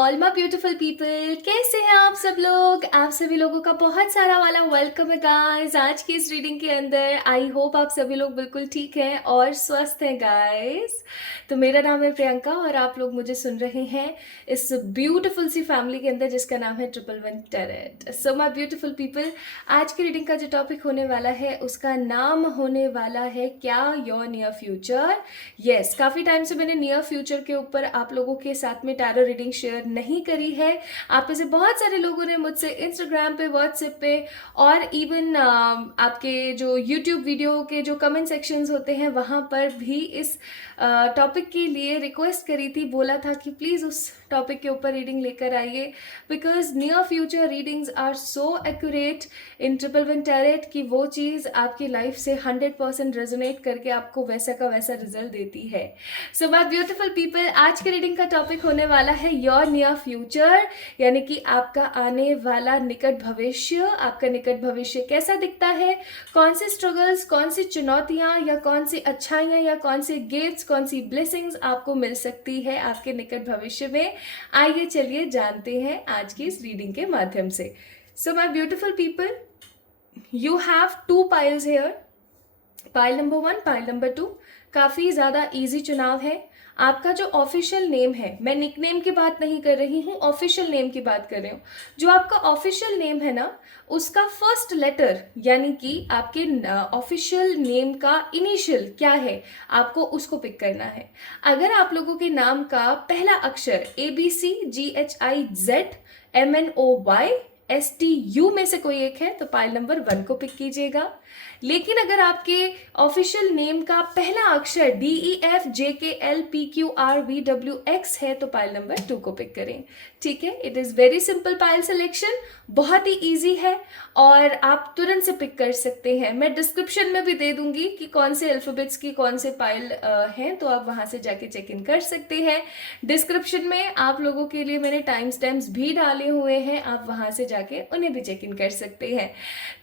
All my beautiful people, कैसे हैं आप सब लोग। आप सभी लोगों का बहुत सारा वाला वेलकम है गाइस आज की इस रीडिंग के अंदर। आई होप आप सभी लोग बिल्कुल ठीक हैं और स्वस्थ हैं गाइस। तो मेरा नाम है प्रियंका और आप लोग मुझे सुन रहे हैं इस ब्यूटीफुल सी फैमिली के अंदर जिसका नाम है triple one tarot. So my beautiful people, आज की रीडिंग का जो टॉपिक होने वाला है उसका नाम होने वाला है क्या योर नियर फ्यूचर। यस, काफ़ी टाइम से मैंने नियर फ्यूचर के ऊपर आप लोगों के साथ में टैरो रीडिंग शेयर नहीं करी है। आप में से बहुत सारे लोगों ने मुझसे इंस्टाग्राम पे, व्हाट्सएप पे और इवन आपके जो यूट्यूब वीडियो के जो कमेंट सेक्शंस होते हैं वहाँ पर भी इस टॉपिक के लिए रिक्वेस्ट करी थी, बोला था कि प्लीज़ उस टॉपिक के ऊपर रीडिंग लेकर आइए because near future readings are so accurate in triple one tarot कि वो चीज़ आपकी लाइफ से 100% रेजोनेट करके आपको वैसा का वैसा रिजल्ट देती है। सो माय ब्यूटीफुल पीपल, आज के रीडिंग का टॉपिक होने वाला है योर नियर फ्यूचर, यानी कि आपका आने वाला निकट भविष्य। आपका निकट भविष्य कैसा दिखता है, कौन सी स्ट्रगल्स, कौन सी चुनौतियां या कौन सी अच्छाइयां या कौन से गिफ्ट्स, कौन सी ब्लेसिंग्स आपको मिल सकती है आपके निकट भविष्य में। आइए चलिए जानते हैं आज की इस रीडिंग के माध्यम से। So my beautiful people, you have two piles here, pile number 1, pile number 2। काफ़ी ज़्यादा इजी चुनाव है। आपका जो ऑफिशियल नेम है, मैं निक नेम की बात नहीं कर रही हूँ, ऑफिशियल नेम की बात कर रही हूँ। जो आपका ऑफिशियल नेम है ना, उसका फर्स्ट लेटर यानी कि आपके ऑफिशियल नेम का इनिशियल क्या है, आपको उसको पिक करना है। अगर आप लोगों के नाम का पहला अक्षर ABCGHIZMNOYSTU में से कोई एक है तो पाइल नंबर 1 को पिक कीजिएगा। लेकिन अगर आपके ऑफिशियल नेम का पहला अक्षर DEFJKLPQRVWX है तो पाइल नंबर 2 को पिक करें। ठीक है, it is very simple pile selection, बहुत ही इजी है और आप तुरंत से पिक कर सकते हैं। मैं डिस्क्रिप्शन में भी दे दूंगी कि कौन से अल्फ़ाबेट्स की कौन से पाइल हैं, तो आप वहां से जाके चेक इन कर सकते हैं। डिस्क्रिप्शन में आप लोगों के लिए मैंने टाइम स्टैम्प्स भी डाले हुए हैं, आप वहां से जाके उन्हें भी चेक इन कर सकते हैं।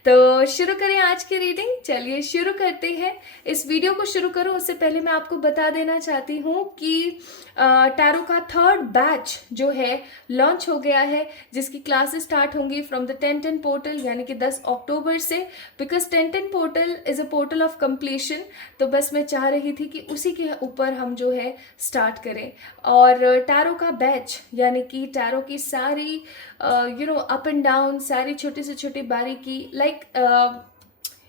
तो शुरू करें आज की रीडिंग। चलिए शुरू करते हैं। इस वीडियो को शुरू करूं उससे पहले मैं आपको बता देना चाहती हूं कि टैरो का 3rd बैच जो है लॉन्च हो गया है, जिसकी क्लासेस स्टार्ट होंगी फ्रॉम द 1010 पोर्टल यानी कि 10 अक्टूबर से। Because 1010 portal is a portal of completion, तो बस मैं चाह रही थी कि उसी के ऊपर हम जो है स्टार्ट करें। और टैरो का बैच यानी कि टैरो की सारी अप एंड डाउन, सारी छोटी से छोटी बारीकी,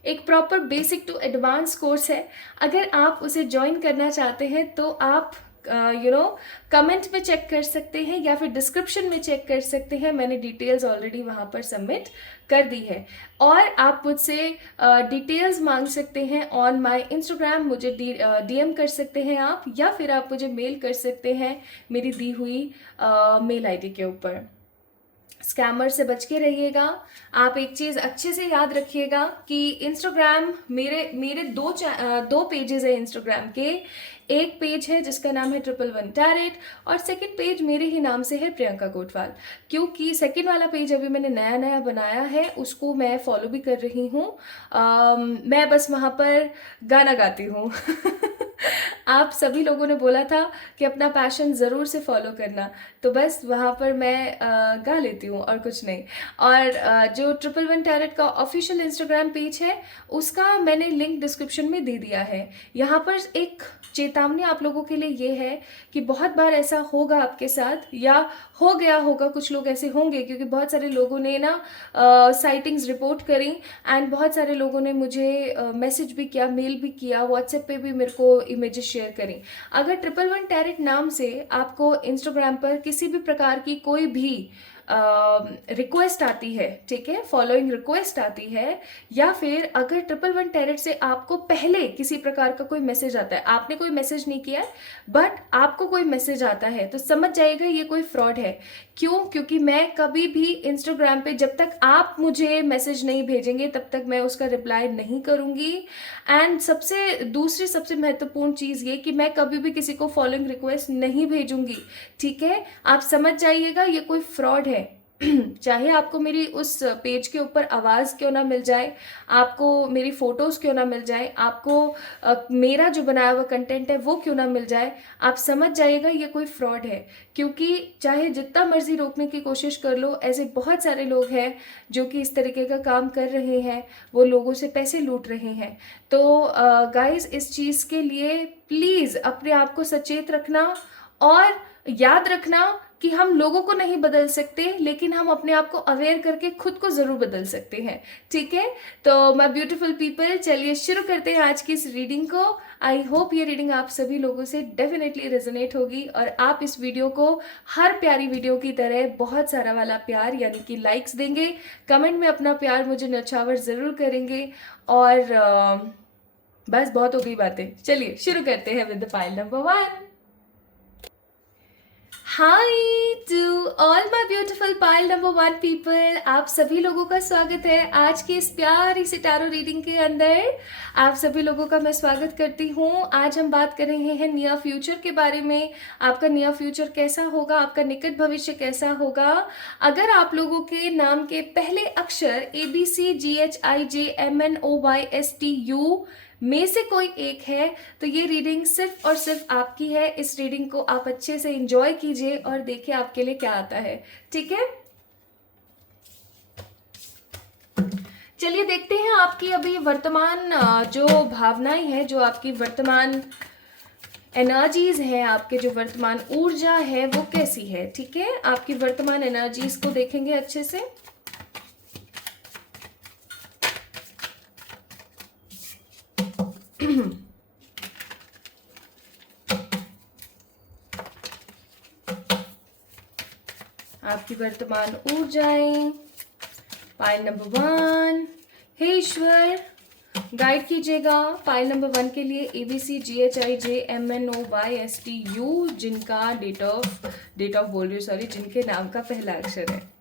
एक proper basic to advance course है। अगर आप उसे ज्वाइन करना चाहते हैं तो आप कमेंट में चेक कर सकते हैं या फिर डिस्क्रिप्शन में चेक कर सकते हैं। मैंने डिटेल्स ऑलरेडी वहाँ पर सबमिट कर दी है और आप मुझसे डिटेल्स मांग सकते हैं ऑन माय इंस्टाग्राम। मुझे डीएम कर सकते हैं आप, या फिर आप मुझे मेल कर सकते हैं मेरी दी हुई मेल आईडी के ऊपर। स्कैमर से बच के रहिएगा। आप एक चीज़ अच्छे से याद रखिएगा कि इंस्टाग्राम मेरे दो पेजेस है इंस्टाग्राम के। एक पेज है जिसका नाम है ट्रिपल वन टैरेट और सेकंड पेज मेरे ही नाम से है प्रियंका कोटवाल। क्योंकि सेकंड वाला पेज अभी मैंने नया बनाया है, उसको मैं फॉलो भी कर रही हूँ। मैं बस वहाँ पर गाना गाती हूँ आप सभी लोगों ने बोला था कि अपना पैशन ज़रूर से फॉलो करना, तो बस वहाँ पर मैं गा लेती हूँ और कुछ नहीं। और जो ट्रिपल वन टैरेट का ऑफिशियल इंस्टाग्राम पेज है उसका मैंने लिंक डिस्क्रिप्शन में दे दिया है। यहाँ पर एक चेतावनी आप लोगों के लिए ये है कि बहुत बार ऐसा होगा आपके साथ या हो गया होगा, कुछ लोग ऐसे होंगे क्योंकि बहुत सारे लोगों ने ना साइटिंग्स रिपोर्ट करी एंड बहुत सारे लोगों ने मुझे मैसेज भी किया, मेल भी किया, व्हाट्सएप पे भी मेरे को इमेजेस शेयर करी। अगर ट्रिपल वन टैरेट नाम से आपको इंस्टाग्राम पर किसी भी प्रकार की कोई भी रिक्वेस्ट आती है, ठीक है, फॉलोइंग रिक्वेस्ट आती है, या फिर अगर ट्रिपल वन टैरेट से आपको पहले किसी प्रकार का कोई मैसेज आता है, आपने कोई मैसेज नहीं किया है बट आपको कोई मैसेज आता है, तो समझ जाइएगा ये कोई फ्रॉड है। क्यों? क्योंकि मैं कभी भी इंस्टाग्राम पे जब तक आप मुझे मैसेज नहीं भेजेंगे तब तक मैं उसका रिप्लाई नहीं करूँगी। एंड दूसरी सबसे महत्वपूर्ण चीज़ ये कि मैं कभी भी किसी को फॉलोइंग रिक्वेस्ट नहीं भेजूंगी। ठीक है, आप समझ जाइएगा ये कोई फ्रॉड है। चाहे आपको मेरी उस पेज के ऊपर आवाज़ क्यों ना मिल जाए, आपको मेरी फ़ोटोज़ क्यों ना मिल जाए, आपको मेरा जो बनाया हुआ कंटेंट है वो क्यों ना मिल जाए, आप समझ जाइएगा ये कोई फ्रॉड है। क्योंकि चाहे जितना मर्ज़ी रोकने की कोशिश कर लो, ऐसे बहुत सारे लोग हैं जो कि इस तरीके का काम कर रहे हैं, वो लोगों से पैसे लूट रहे हैं। तो गाइस, इस चीज़ के लिए प्लीज़ अपने आप को सचेत रखना और याद रखना कि हम लोगों को नहीं बदल सकते, लेकिन हम अपने आप को अवेयर करके खुद को ज़रूर बदल सकते हैं। ठीक है, तो माय ब्यूटीफुल पीपल, चलिए शुरू करते हैं आज की इस रीडिंग को। आई होप ये रीडिंग आप सभी लोगों से डेफिनेटली रेजोनेट होगी और आप इस वीडियो को हर प्यारी वीडियो की तरह बहुत सारा वाला प्यार यानी कि लाइक्स देंगे, कमेंट में अपना प्यार मुझे न्यौछावर ज़रूर करेंगे। और बस बहुत हो गई बातें, चलिए शुरू करते हैं with the pile number 1। Hi to all my beautiful pile number 1 people, आप सभी लोगों का स्वागत है आज की इस प्यारी सी टैरो रीडिंग के अंदर। आप सभी लोगों का मैं स्वागत करती हूँ। आज हम बात कर रहे हैं नियर फ्यूचर के बारे में। आपका नियर फ्यूचर कैसा होगा, आपका निकट भविष्य कैसा होगा। अगर आप लोगों के नाम के पहले अक्षर ABCGHIJMNOYSTU में से कोई एक है तो ये रीडिंग सिर्फ और सिर्फ आपकी है। इस रीडिंग को आप अच्छे से एंजॉय कीजिए और देखिए आपके लिए क्या आता है। ठीक है, चलिए देखते हैं आपकी अभी वर्तमान जो भावनाएं हैं, जो आपकी वर्तमान एनर्जीज है, आपके जो वर्तमान ऊर्जा है वो कैसी है। ठीक है, आपकी वर्तमान एनर्जीज को देखेंगे अच्छे से। आपकी वर्तमान ऊर्जाएं, पाइल नंबर 1। हे ईश्वर, गाइड कीजिएगा पाइल नंबर 1 के लिए ABCGHIJMNOYSTU, जिनका डेट ऑफ बोल रही हूँ, सॉरी, जिनके नाम का पहला अक्षर है।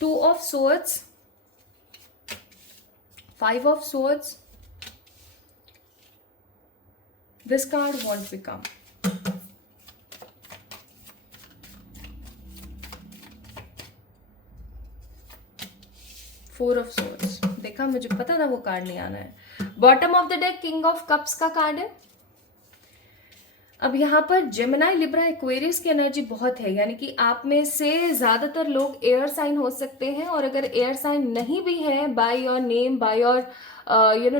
Two of Swords, Five of Swords. This card won't become. Four of Swords. देखा, मुझे पता था वो कार्ड नहीं आना है। Bottom of the deck king of cups का कार्ड है। अब यहाँ पर जेमिनाई, लिब्रा, एक्वेरियस की एनर्जी बहुत है, यानी कि आप में से ज्यादातर लोग एयर साइन हो सकते हैं। और अगर एयर साइन नहीं भी है, by your name, by your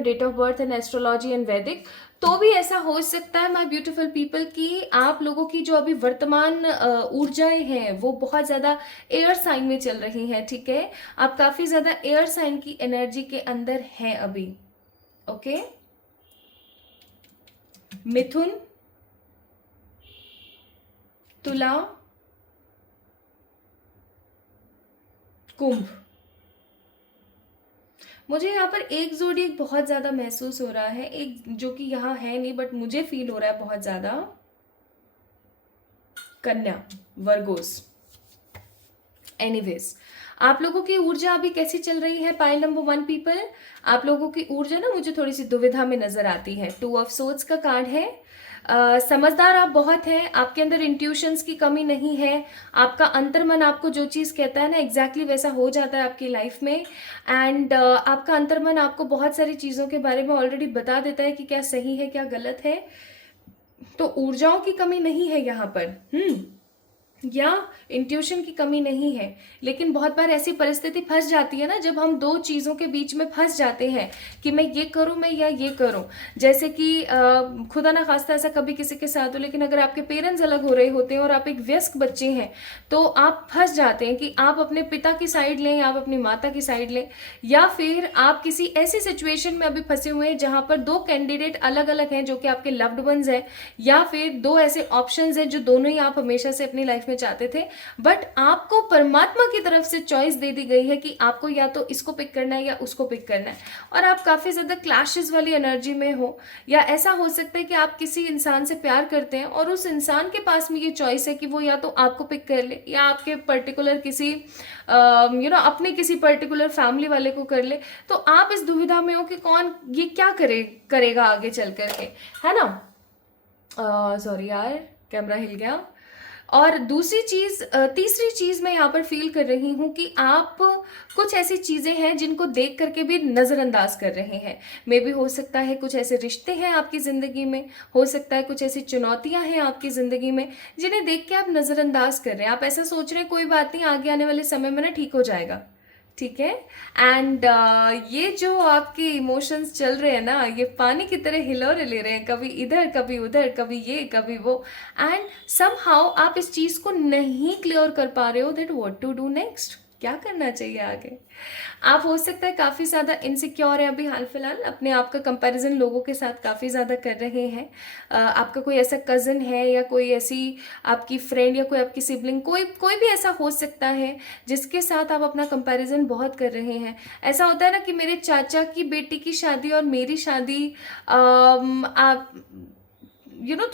date of birth and astrology and Vedic, तो भी ऐसा हो सकता है माय ब्यूटीफुल पीपल कि आप लोगों की जो अभी वर्तमान ऊर्जाएं हैं वो बहुत ज्यादा एयर साइन में चल रही हैं। ठीक है, आप काफी ज्यादा एयर साइन की एनर्जी के अंदर हैं अभी। ओके, मिथुन, तुला, कुंभ। मुझे यहाँ पर एक जोड़ी बहुत ज्यादा महसूस हो रहा है, एक जो कि यहाँ है नहीं बट मुझे फील हो रहा है बहुत ज्यादा, कन्या, वर्गोस। एनीवेज, आप लोगों की ऊर्जा अभी कैसी चल रही है पाइल नंबर 1 पीपल। आप लोगों की ऊर्जा ना मुझे थोड़ी सी दुविधा में नजर आती है। 2 ऑफ सोर्ड्स का कार्ड है। समझदार आप बहुत हैं, आपके अंदर इंट्यूशंस की कमी नहीं है। आपका अंतर्मन आपको जो चीज़ कहता है ना एग्जैक्टली वैसा हो जाता है आपकी लाइफ में। एंड आपका अंतर्मन आपको बहुत सारी चीज़ों के बारे में ऑलरेडी बता देता है कि क्या सही है क्या गलत है। तो ऊर्जाओं की कमी नहीं है यहाँ पर, या इंट्यूशन की कमी नहीं है। लेकिन बहुत बार ऐसी परिस्थिति फंस जाती है ना, जब हम दो चीज़ों के बीच में फंस जाते हैं कि मैं ये करूं मैं या ये करूं। जैसे कि खुदा ना खास्ता ऐसा कभी किसी के साथ हो, लेकिन अगर आपके पेरेंट्स अलग हो रहे होते हैं और आप एक वयस्क बच्चे हैं तो आप फंस जाते हैं कि आप अपने पिता की साइड लें या आप अपनी माता की साइड लें, या फिर आप किसी ऐसी सिचुएशन में अभी फंसे हुए हैं जहां पर दो कैंडिडेट अलग अलग हैं जो कि आपके लव्ड वंस हैं, या फिर दो ऐसे ऑप्शंस हैं जो दोनों ही आप हमेशा से अपनी लाइफ में चाहते थे, बट आपको परमात्मा की तरफ से चॉइस दे दी गई है कि आपको या तो इसको पिक करना है या उसको पिक करना है। और आप काफी ज्यादा क्लैशेस वाली एनर्जी में हो, या ऐसा हो सकता है कि आप किसी इंसान से प्यार करते हैं और उस इंसान के पास में ये चॉइस है कि वो या तो आपको पिक कर ले या आपके पर्टिकुलर किसी अपने किसी पर्टिकुलर फैमिली वाले को कर ले। तो आप इस दुविधा में हो कि कौन ये क्या करेगा आगे चल करके, है ना। सॉरी यार, कैमरा हिल गया। और दूसरी चीज़, तीसरी चीज़ मैं यहाँ पर फील कर रही हूँ कि आप कुछ ऐसी चीज़ें हैं जिनको देख करके भी नज़रअंदाज कर रहे हैं। मे भी हो सकता है कुछ ऐसे रिश्ते हैं आपकी ज़िंदगी में, हो सकता है कुछ ऐसी चुनौतियाँ हैं आपकी ज़िंदगी में जिन्हें देख के आप नज़रअंदाज कर रहे हैं। आप ऐसा सोच रहे हैं कोई बात नहीं, आगे आने वाले समय में ना ठीक हो जाएगा, ठीक है। एंड ये जो आपके इमोशंस चल रहे हैं ना, ये पानी की तरह हिलोरे ले रहे हैं, कभी इधर कभी उधर, कभी ये कभी वो। एंड समहाउ आप इस चीज़ को नहीं क्लियर कर पा रहे हो that what to do next, क्या करना चाहिए आगे। आप हो सकता है काफ़ी ज़्यादा इनसिक्योर है अभी हाल फिलहाल, अपने आप का कंपैरिजन लोगों के साथ काफ़ी ज़्यादा कर रहे हैं। आपका कोई ऐसा कज़न है या कोई ऐसी आपकी फ्रेंड या कोई आपकी सिबलिंग, कोई कोई भी ऐसा हो सकता है जिसके साथ आप अपना कंपैरिजन बहुत कर रहे हैं। ऐसा होता है ना कि मेरे चाचा की बेटी की शादी और मेरी शादी आप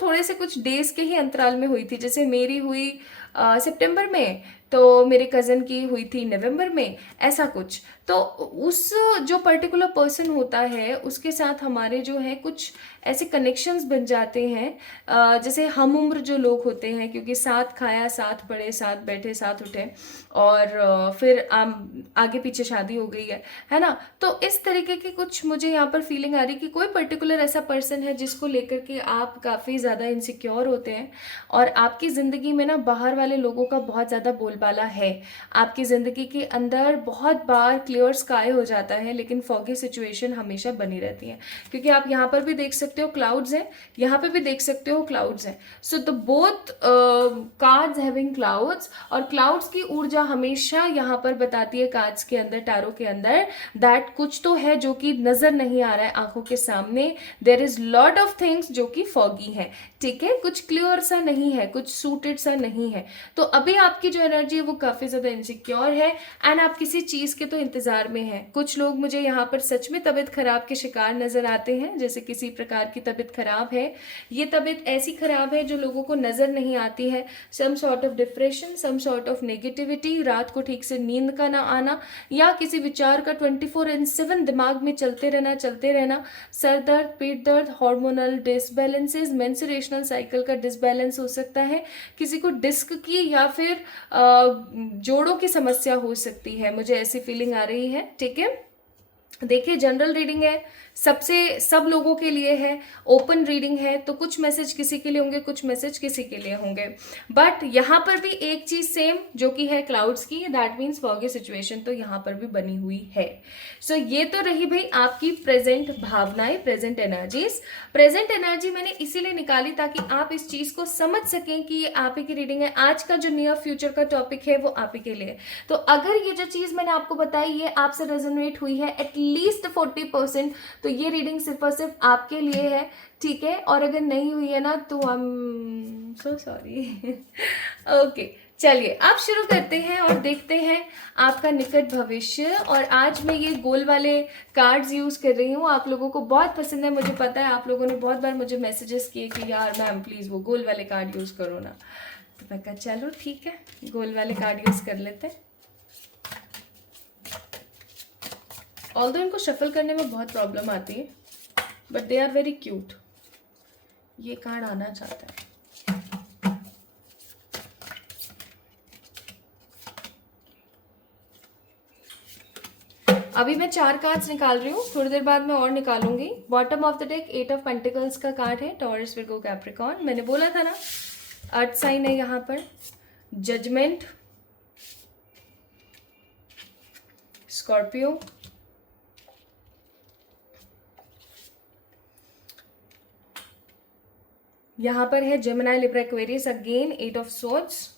थोड़े से कुछ डेज के ही अंतराल में हुई थी। जैसे मेरी हुई सितंबर में, तो मेरे कज़न की हुई थी नवंबर में, ऐसा कुछ। तो उस जो पर्टिकुलर पर्सन होता है उसके साथ हमारे जो है कुछ ऐसे कनेक्शंस बन जाते हैं, जैसे हम उम्र जो लोग होते हैं, क्योंकि साथ खाया, साथ पढ़े, साथ बैठे, साथ उठे, और फिर आगे पीछे शादी हो गई है ना। तो इस तरीके की कुछ मुझे यहाँ पर फीलिंग आ रही कि कोई पर्टिकुलर ऐसा पर्सन है जिसको लेकर के आप काफ़ी ज़्यादा इनसिक्योर होते हैं, और आपकी ज़िंदगी में ना बाहर वाले लोगों का बहुत ज़्यादा बोलबाला है। आपकी ज़िंदगी के अंदर बहुत बार क्लियर स्काई हो जाता है, लेकिन फॉगी सिचुएशन हमेशा बनी रहती है, क्योंकि आप यहाँ पर भी देख सकते हो क्लाउड्स हैं, यहाँ पे भी देख सकते हो क्लाउड्स हैं। So the both cards having clouds, और क्लाउड्स की ऊर्जा हमेशा यहाँ पर बताती है कार्ड्स के अंदर, टैरो के अंदर, दैट कुछ तो है जो कि नजर नहीं आ रहा है आंखों के सामने। There is lot of things जो कि फॉगी है, ठीक है, कुछ क्लियर सा नहीं है, कुछ सूटेड सा नहीं है। तो अभी आपकी जो एनर्जी है वो काफी ज्यादा इनसिक्योर है, एंड आप किसी चीज के तो इंतजार में हैं। कुछ लोग मुझे यहाँ पर सच में तबीयत खराब के शिकार नजर आते हैं, जैसे किसी प्रकार की तबीयत खराब है। ये तबीयत ऐसी खराब है जो लोगों को नजर नहीं आती है। Some sort of depression, some sort of negativity, रात को ठीक से नींद का ना आना, या किसी विचार का 24/7 दिमाग में चलते रहना, सर दर्द, पेट दर्द, हार्मोनल डिसबैलेंसेस, मेंस्ट्रुएशनल साइकिल का डिसबैलेंस हो सकता है, किसी को डिस्क की या फिर जोड़ों की समस्या हो सकती है, मुझे ऐसी फीलिंग आ रही है, ठीक है। देखिए, जनरल रीडिंग है, सब लोगों के लिए है, ओपन रीडिंग है, तो कुछ मैसेज किसी के लिए होंगे, कुछ मैसेज किसी के लिए होंगे। बट यहाँ पर भी एक चीज सेम जो कि है क्लाउड्स की, दैट मीन्स फॉगी सिचुएशन तो यहाँ पर भी बनी हुई है। सो ये तो रही भाई आपकी प्रेजेंट भावनाएं, प्रेजेंट एनर्जीज। प्रेजेंट एनर्जी मैंने इसीलिए निकाली ताकि आप इस चीज को समझ सकें कि ये आप ही की रीडिंग है। आज का जो नियर फ्यूचर का टॉपिक है वो आप ही के लिए। तो अगर ये जो चीज मैंने आपको बताई ये आपसे रेजोनेट हुई है एटलीस्ट 40%, तो ये रीडिंग सिर्फ और सिर्फ आपके लिए है, ठीक है। और अगर नहीं हुई है ना तो I am so sorry. Okay, चलिए आप शुरू करते हैं और देखते हैं आपका निकट भविष्य। और आज मैं ये गोल वाले कार्ड्स यूज कर रही हूँ, आप लोगों को बहुत पसंद है, मुझे पता है। आप लोगों ने बहुत बार मुझे मैसेजेस किए कि यार मैम प्लीज वो गोल वाले कार्ड यूज करो ना, तो मैं कहा चलो ठीक है, गोल वाले कार्ड यूज कर लेते हैं। ऑल्दो इनको शफल करने में बहुत प्रॉब्लम आती है, but they are very cute. ये कार्ड आना चाहता है। अभी मैं 4 कार्ड्स निकाल रही हूँ, थोड़ी देर बाद मैं और निकालूंगी। Bottom of the deck 8 of pentacles का कार्ड है, टॉरस, विर्गो, कैप्रिकॉर्न। मैंने बोला था ना अर्थ साइन है यहाँ पर। जजमेंट, स्कॉर्पियो, यहाँ पर है Gemini, Libra, Aquarius, again 8 of swords.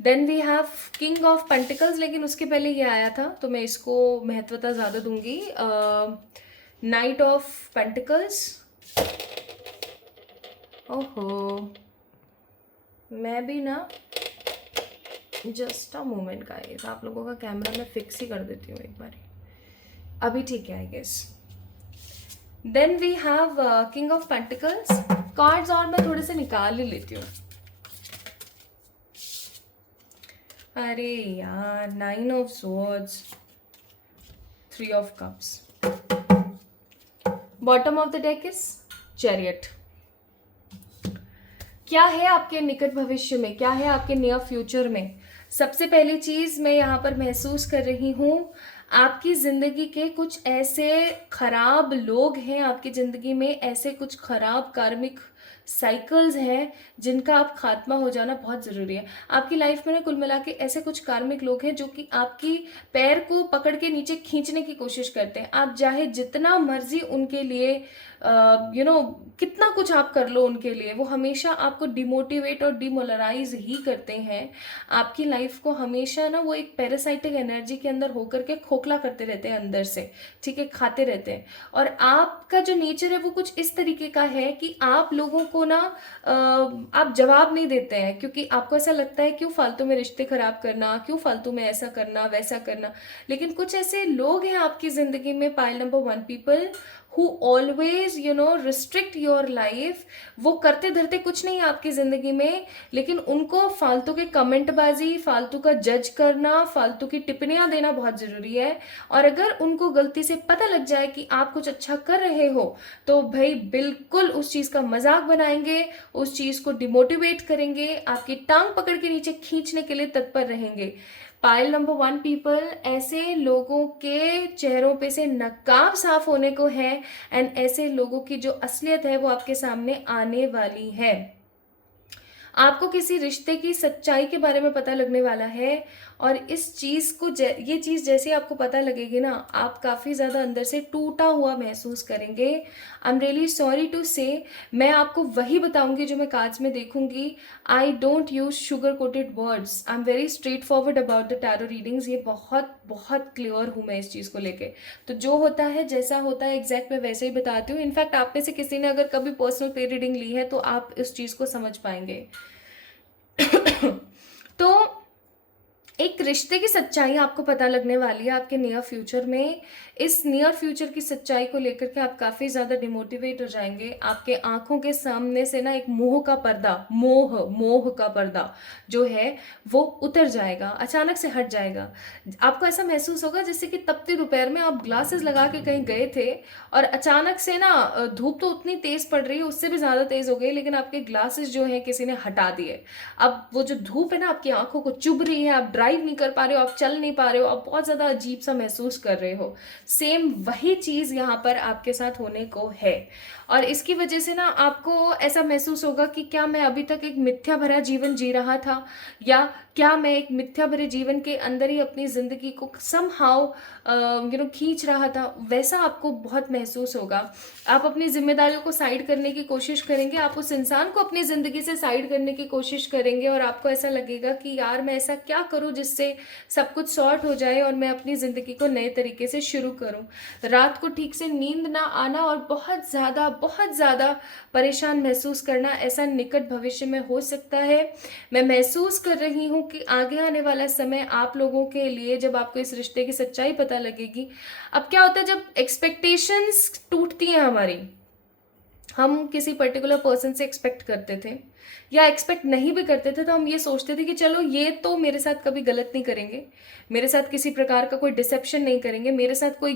Then we have king of pentacles, लेकिन उसके पहले ये आया था तो मैं इसको महत्वता ज़्यादा दूंगी। Night of pentacles. ओहो, मैं भी ना जस्ट अ मोमेंट का ये आप लोगों का कैमरा मैं फिक्स ही कर देती हूँ एक बार, अभी ठीक है I guess. Then we have king of pentacles. Cards और मैं थोड़े से निकाल ही लेती हूँ। अरे यार, 9 of swords, 3 of cups. Bottom of the deck is chariot. क्या है आपके निकट भविष्य में, क्या है आपके नियर फ्यूचर में? सबसे पहली चीज मैं यहाँ पर महसूस कर रही हूँ, आपकी जिंदगी के कुछ ऐसे खराब लोग हैं, आपकी जिंदगी में ऐसे कुछ खराब कार्मिक साइकिल्स हैं जिनका आप खात्मा हो जाना बहुत ज़रूरी है। आपकी लाइफ में ना कुल मिला के ऐसे कुछ कार्मिक लोग हैं जो कि आपकी पैर को पकड़ के नीचे खींचने की कोशिश करते हैं। आप चाहे जितना मर्जी उनके लिए कितना कुछ आप कर लो उनके लिए, वो हमेशा आपको डिमोटिवेट और डिमोलराइज ही करते हैं। आपकी लाइफ को हमेशा ना वो एक पैरासाइटिक एनर्जी के अंदर होकर के खोखला करते रहते हैं अंदर से, ठीक है, खाते रहते हैं। और आपका जो नेचर है वो कुछ इस तरीके का है कि आप लोगों को ना आप जवाब नहीं देते हैं, क्योंकि आपको ऐसा लगता है क्यों फालतू में रिश्ते खराब करना, क्यों फालतू में ऐसा करना वैसा करना। लेकिन कुछ ऐसे लोग हैं आपकी जिंदगी में, pile number 1 people who always restrict your life। वो करते धरते कुछ नहीं आपकी जिंदगी में, लेकिन उनको फालतू के कमेंटबाजी, फालतू का जज करना, फालतू की टिप्पणियां देना बहुत जरूरी है। और अगर उनको गलती से पता लग जाए कि आप कुछ अच्छा कर रहे हो तो भाई बिल्कुल उस चीज का मजाक बनाएंगे, उस चीज को डिमोटिवेट करेंगे, आपकी टांग पकड़ के नीचे खींचने के लिए तत्पर रहेंगे। पाइल नंबर 1 पीपल, ऐसे लोगों के चेहरों पे से नकाब साफ होने को है एंड ऐसे लोगों की जो असलियत है वो आपके सामने आने वाली है। आपको किसी रिश्ते की सच्चाई के बारे में पता लगने वाला है और इस चीज़ को ये चीज़ जैसे आपको पता लगेगी ना, आप काफ़ी ज़्यादा अंदर से टूटा हुआ महसूस करेंगे। I am really sorry to say, मैं आपको वही बताऊंगी जो मैं कार्ड्स में देखूंगी। I don't use sugar coated words, I am very straight forward about the tarot readings. ये बहुत बहुत क्लियर हूँ मैं इस चीज़ को लेके। तो जो होता है जैसा होता है एग्जैक्ट मैं वैसे ही बताती हूँ। इनफैक्ट आप में से किसी ने अगर कभी पर्सनल पे रीडिंग ली है तो आप इस चीज़ को समझ पाएंगे। तो एक रिश्ते की सच्चाई आपको पता लगने वाली है आपके नियर फ्यूचर में। इस नियर फ्यूचर की सच्चाई को लेकर के आप काफ़ी ज़्यादा डिमोटिवेट हो जाएंगे। आपके आंखों के सामने से ना एक मोह का पर्दा, मोह का पर्दा जो है वो उतर जाएगा, अचानक से हट जाएगा। आपको ऐसा महसूस होगा जैसे कि तपती दोपहर में आप ग्लासेस लगा के कहीं गए थे और अचानक से ना धूप तो उतनी तेज़ पड़ रही है, उससे भी ज़्यादा तेज़ हो गई, लेकिन आपके ग्लासेस जो है किसी ने हटा दिए। अब वो जो धूप है ना आपकी आंखों को चुभ रही है, आप ड्राइव नहीं कर पा रहे हो, आप चल नहीं पा रहे हो, आप बहुत ज़्यादा अजीब सा महसूस कर रहे हो। सेम वही चीज़ यहाँ पर आपके साथ होने को है। और इसकी वजह से ना आपको ऐसा महसूस होगा कि क्या मैं अभी तक एक मिथ्या भरा जीवन जी रहा था, या क्या मैं एक मिथ्या भरे जीवन के अंदर ही अपनी ज़िंदगी को समहाउ खींच रहा था। वैसा आपको बहुत महसूस होगा। आप अपनी जिम्मेदारियों को साइड करने की कोशिश करेंगे, आप उस इंसान को अपनी ज़िंदगी से साइड करने की कोशिश करेंगे और आपको ऐसा लगेगा कि यार मैं ऐसा क्या करूं जिससे सब कुछ सॉर्ट हो जाए और मैं अपनी ज़िंदगी को नए तरीके से शुरू करूं। रात को ठीक से नींद ना आना और बहुत ज़्यादा परेशान महसूस करना, ऐसा निकट भविष्य में हो सकता है। मैं महसूस कर रही हूँ कि आगे आने वाला समय आप लोगों के लिए, जब आपको इस रिश्ते की सच्चाई पता लगेगी। अब क्या होता है जब एक्सपेक्टेशंस टूटती हैं हमारी, हम किसी पर्टिकुलर पर्सन से एक्सपेक्ट करते थे या एक्सपेक्ट नहीं भी करते थे, तो हम ये सोचते थे कि चलो ये तो मेरे साथ कभी गलत नहीं करेंगे, मेरे साथ किसी प्रकार का कोई डिसेप्शन नहीं करेंगे, मेरे साथ कोई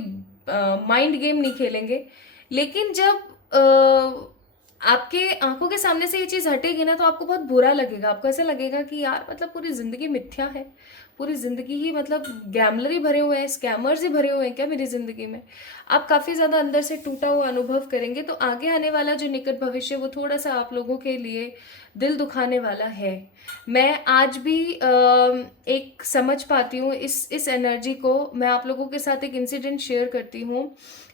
माइंड गेम नहीं खेलेंगे। लेकिन जब आपके आंखों के सामने से ये चीज़ हटेगी ना तो आपको बहुत बुरा लगेगा। आपको ऐसा लगेगा कि यार मतलब पूरी ज़िंदगी मिथ्या है, पूरी ज़िंदगी ही मतलब गैमलर ही भरे हुए हैं, स्कैमर्स ही भरे हुए हैं क्या मेरी ज़िंदगी में। आप काफ़ी ज़्यादा अंदर से टूटा हुआ अनुभव करेंगे। तो आगे आने वाला जो निकट भविष्य वो थोड़ा सा आप लोगों के लिए दिल दुखाने वाला है। मैं आज भी एक समझ पाती हूँ इस एनर्जी को। मैं आप लोगों के साथ एक इंसिडेंट शेयर करती हूँ,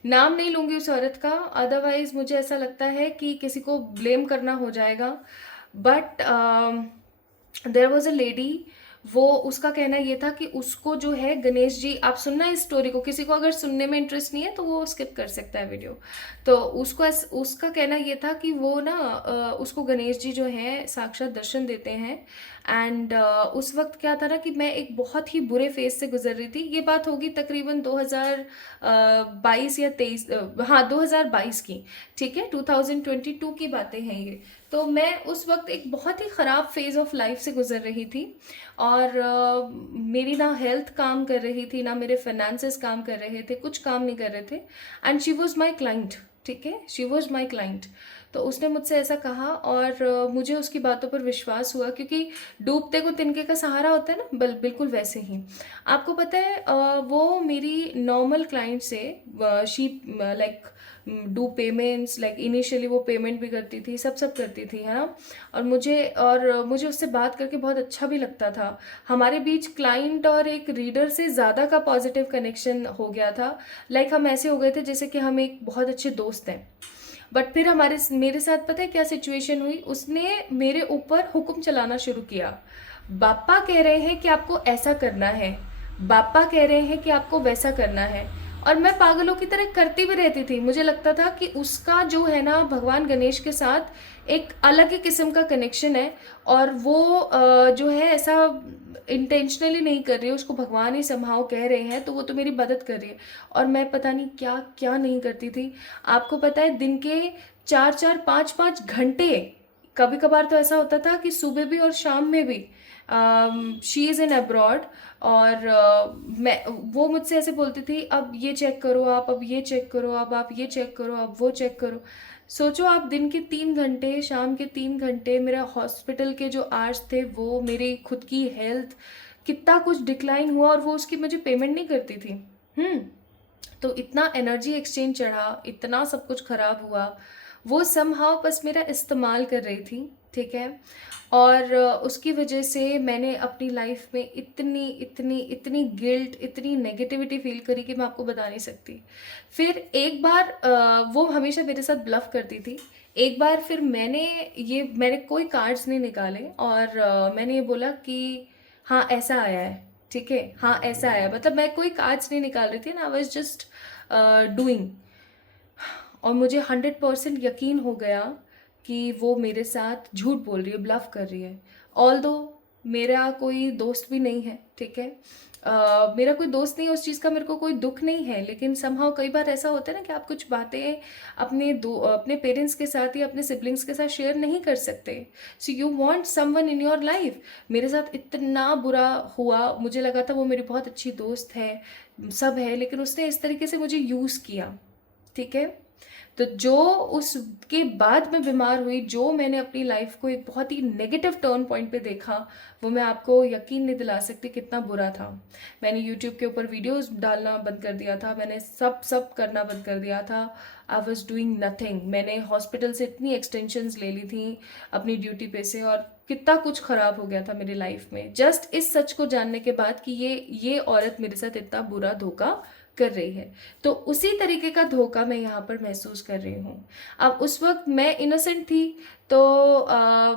नाम नहीं लूँगी उस औरत का, अदरवाइज मुझे ऐसा लगता है कि किसी को ब्लेम करना हो जाएगा। But there was a lady, वो उसका कहना ये था कि उसको जो है गणेश जी, आप सुनना इस स्टोरी को, किसी को अगर सुनने में इंटरेस्ट नहीं है तो वो स्किप कर सकता है वीडियो। तो उसका कहना ये था कि वो ना उसको गणेश जी जो है साक्षात दर्शन देते हैं। एंड उस वक्त क्या था ना कि मैं एक बहुत ही बुरे फेज से गुजर रही थी। ये बात होगी तकरीबन 2022 या 23, हाँ 2022 की, ठीक है, 2022 की बातें हैं ये। तो मैं उस वक्त एक बहुत ही ख़राब फेज़ ऑफ लाइफ से गुजर रही थी और मेरी ना हेल्थ काम कर रही थी, ना मेरे फाइनेंसेस काम कर रहे थे, कुछ काम नहीं कर रहे थे। And she was my client, ठीक है, शी वॉज माई क्लाइंट। तो उसने मुझसे ऐसा कहा और मुझे उसकी बातों पर विश्वास हुआ, क्योंकि डूबते को तिनके का सहारा होता है ना, बिल्कुल वैसे ही। आपको पता है वो मेरी नॉर्मल क्लाइंट से she like do payments, like initially वो पेमेंट भी करती थी, सब करती थी, है ना। और मुझे उससे बात करके बहुत अच्छा भी लगता था। हमारे बीच क्लाइंट और एक रीडर से ज़्यादा का पॉजिटिव कनेक्शन हो गया था। लाइक हम ऐसे हो गए थे जैसे कि हम एक बहुत अच्छे दोस्त हैं। बट फिर मेरे साथ पता है क्या सिचुएशन हुई, उसने मेरे ऊपर हुक्म चलाना शुरू किया। पापा कह रहे हैं कि आपको ऐसा करना है, पापा कह रहे हैं कि आपको वैसा करना है। और मैं पागलों की तरह करती भी रहती थी। मुझे लगता था कि उसका जो है ना भगवान गणेश के साथ एक अलग ही किस्म का कनेक्शन है, और वो जो है ऐसा इंटेंशनली नहीं कर रही है, उसको भगवान ही समहाउ कह रहे हैं, तो वो तो मेरी मदद कर रही है। और मैं पता नहीं क्या क्या नहीं करती थी। आपको पता है दिन के 4-4 5-5 घंटे, कभी कभार तो ऐसा होता था कि सुबह भी और शाम में भी, शी इज़ इन अब्रॉड, और मैं वो मुझसे ऐसे बोलती थी, अब ये चेक करो आप, अब ये चेक करो, अब आप ये चेक करो, अब वो चेक करो। सोचो आप, दिन के 3 घंटे, शाम के 3 घंटे, मेरा हॉस्पिटल के जो आवर्स थे, वो मेरी खुद की हेल्थ, कितना कुछ डिक्लाइन हुआ, और वो उसकी मुझे पेमेंट नहीं करती थी। तो इतना एनर्जी एक्सचेंज चढ़ा, इतना सब कुछ खराब हुआ। वो समहाउ बस मेरा इस्तेमाल कर रही थी, ठीक है। और उसकी वजह से मैंने अपनी लाइफ में इतनी इतनी इतनी गिल्ट, इतनी नेगेटिविटी फील करी कि मैं आपको बता नहीं सकती। फिर एक बार वो हमेशा मेरे साथ ब्लफ करती थी। एक बार फिर मैंने कोई कार्ड्स नहीं निकाले, और मैंने ये बोला कि हाँ ऐसा आया है, ठीक है, हाँ ऐसा आया है। मतलब मैं कोई कार्ड्स नहीं निकाल रही थी ना, आई वाज जस्ट डूइंग। और मुझे 100% यकीन हो गया कि वो मेरे साथ झूठ बोल रही है, ब्लफ कर रही है। ऑल्दो मेरा कोई दोस्त भी नहीं है, ठीक है। मेरा कोई दोस्त नहीं है, उस चीज़ का मेरे को कोई दुख नहीं है, लेकिन समहाउ कई बार ऐसा होता है ना कि आप कुछ बातें अपने पेरेंट्स के साथ या अपने सिबलिंग्स के साथ शेयर नहीं कर सकते। So you want someone in your life. मेरे साथ इतना बुरा हुआ, मुझे लगा था वो मेरी बहुत अच्छी दोस्त है, सब है, लेकिन उसने इस तरीके से मुझे यूज़ किया, ठीक है। तो जो उसके बाद मैं बीमार हुई, जो मैंने अपनी लाइफ को एक बहुत ही नेगेटिव टर्न पॉइंट पे देखा, वो मैं आपको यकीन नहीं दिला सकती कितना बुरा था। मैंने यूट्यूब के ऊपर वीडियोस डालना बंद कर दिया था, मैंने सब करना बंद कर दिया था। I was doing nothing. मैंने हॉस्पिटल से इतनी एक्सटेंशंस ले ली थी अपनी ड्यूटी पे से, और कितना कुछ खराब हो गया था मेरी लाइफ में, जस्ट इस सच को जानने के बाद कि ये औरत मेरे साथ इतना बुरा धोखा कर रही है। तो उसी तरीके का धोखा मैं यहाँ पर महसूस कर रही हूँ। अब उस वक्त मैं इनोसेंट थी, तो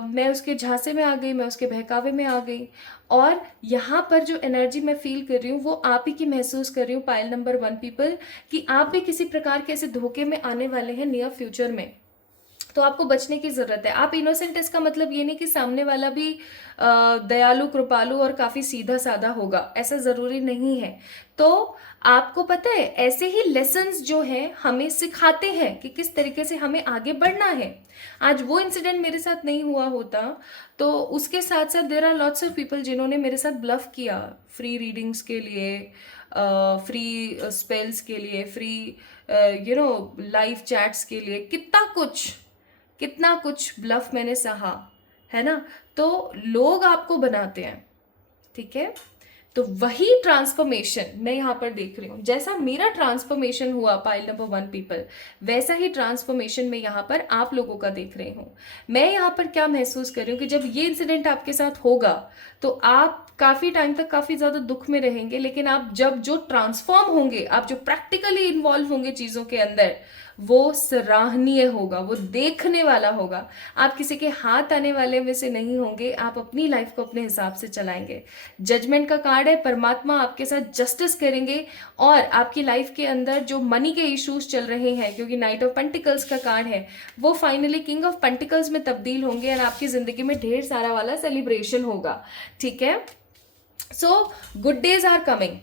मैं उसके झांसे में आ गई, मैं उसके बहकावे में आ गई। और यहाँ पर जो एनर्जी मैं फील कर रही हूँ, वो आप ही की महसूस कर रही हूँ, पाइल नंबर 1 पीपल, कि आप भी किसी प्रकार के ऐसे धोखे में आने वाले हैं नियर फ्यूचर में। तो आपको बचने की जरूरत है। आप इनोसेंट, इसका मतलब ये नहीं कि सामने वाला भी दयालु, कृपालु और काफी सीधा साधा होगा, ऐसा जरूरी नहीं है। तो आपको पता है, ऐसे ही लेसन्स जो हैं हमें सिखाते हैं कि किस तरीके से हमें आगे बढ़ना है। आज वो इंसिडेंट मेरे साथ नहीं हुआ होता, तो उसके साथ साथ there are lots of people जिन्होंने मेरे साथ ब्लफ किया, फ्री रीडिंग्स के लिए, फ्री स्पेल्स के लिए, फ्री लाइव चैट्स के लिए, कितना कुछ ब्लफ मैंने सहा, है ना। तो लोग आपको बनाते हैं, ठीक है। तो वही ट्रांसफॉर्मेशन मैं यहाँ पर देख रही हूँ। जैसा मेरा ट्रांसफॉर्मेशन हुआ पाइल नंबर 1 पीपल, वैसा ही ट्रांसफॉर्मेशन मैं यहाँ पर आप लोगों का देख रही हूँ। मैं यहाँ पर क्या महसूस कर रही हूँ कि जब ये इंसिडेंट आपके साथ होगा, तो आप काफी टाइम तक काफी ज्यादा दुख में रहेंगे, लेकिन आप जब जो ट्रांसफॉर्म होंगे, आप जो प्रैक्टिकली इन्वॉल्व होंगे चीजों के अंदर, वो सराहनीय होगा, वो देखने वाला होगा। आप किसी के हाथ आने वाले में से नहीं होंगे, आप अपनी लाइफ को अपने हिसाब से चलाएंगे। जजमेंट का कार्ड है, परमात्मा आपके साथ जस्टिस करेंगे, और आपकी लाइफ के अंदर जो मनी के इश्यूज चल रहे हैं, क्योंकि नाइट ऑफ पेंटिकल्स का कार्ड है, वो फाइनली किंग ऑफ पेंटिकल्स में तब्दील होंगे, और आपकी जिंदगी में ढेर सारा वाला सेलिब्रेशन होगा, ठीक है। So good days are coming,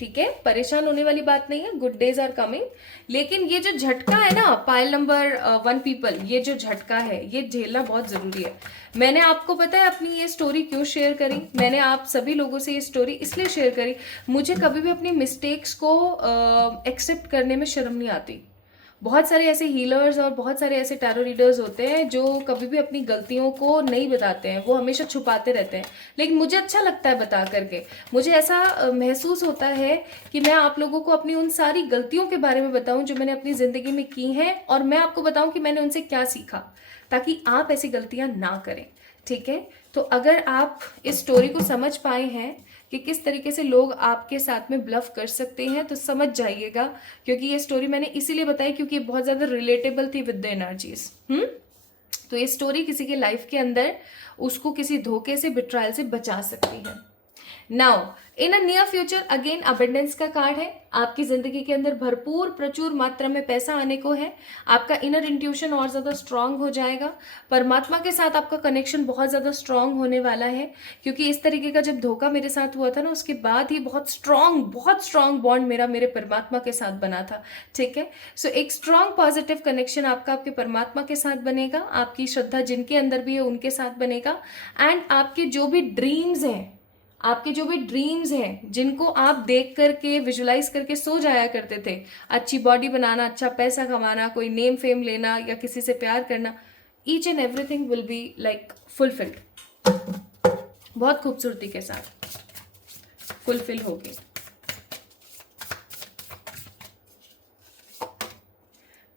ठीक है, परेशान होने वाली बात नहीं है, गुड डेज आर कमिंग। लेकिन ये जो झटका है ना पाइल नंबर 1 पीपल, ये जो झटका है, ये झेलना बहुत जरूरी है। मैंने आपको पता है अपनी ये स्टोरी क्यों शेयर करी, मैंने आप सभी लोगों से ये स्टोरी इसलिए शेयर करी, मुझे कभी भी अपनी मिस्टेक्स को एक्सेप्ट करने में शर्म नहीं आती। बहुत सारे ऐसे हीलर्स और बहुत सारे ऐसे टैरो रीडर्स होते हैं जो कभी भी अपनी गलतियों को नहीं बताते हैं, वो हमेशा छुपाते रहते हैं, लेकिन मुझे अच्छा लगता है बता करके। मुझे ऐसा महसूस होता है कि मैं आप लोगों को अपनी उन सारी गलतियों के बारे में बताऊं जो मैंने अपनी ज़िंदगी में की हैं, और मैं आपको बताऊं कि मैंने उनसे क्या सीखा, ताकि आप ऐसी गलतियां ना करें। ठीक है, तो अगर आप इस स्टोरी को समझ पाए हैं कि किस तरीके से लोग आपके साथ में ब्लफ कर सकते हैं, तो समझ जाइएगा, क्योंकि ये स्टोरी मैंने इसीलिए बताई क्योंकि ये बहुत ज़्यादा रिलेटेबल थी विद द एनर्जीज। तो ये स्टोरी किसी के लाइफ के अंदर उसको किसी धोखे से, बिट्रायल से बचा सकती है। Now in a near future again abundance का कार्ड है। आपकी जिंदगी के अंदर भरपूर प्रचुर मात्रा में पैसा आने को है। आपका इनर इंट्यूशन और ज्यादा स्ट्रांग हो जाएगा। परमात्मा के साथ आपका कनेक्शन बहुत ज्यादा स्ट्रांग होने वाला है, क्योंकि इस तरीके का जब धोखा मेरे साथ हुआ था ना, उसके बाद ही बहुत स्ट्रांग बॉन्ड मेरा मेरे परमात्मा के साथ बना था। ठीक है, सो एक स्ट्रांग पॉजिटिव कनेक्शन आपका आपके परमात्मा के साथ बनेगा, आपकी श्रद्धा जिनके अंदर भी है उनके साथ बनेगा। एंड आपके जो भी ड्रीम्स हैं जिनको आप देख करके विजुलाइज करके सो जाया करते थे, अच्छी बॉडी बनाना, अच्छा पैसा कमाना, कोई नेम फेम लेना या किसी से प्यार करना, each and everything will be like fulfilled, बहुत खूबसूरती के साथ फुलफिल होगी।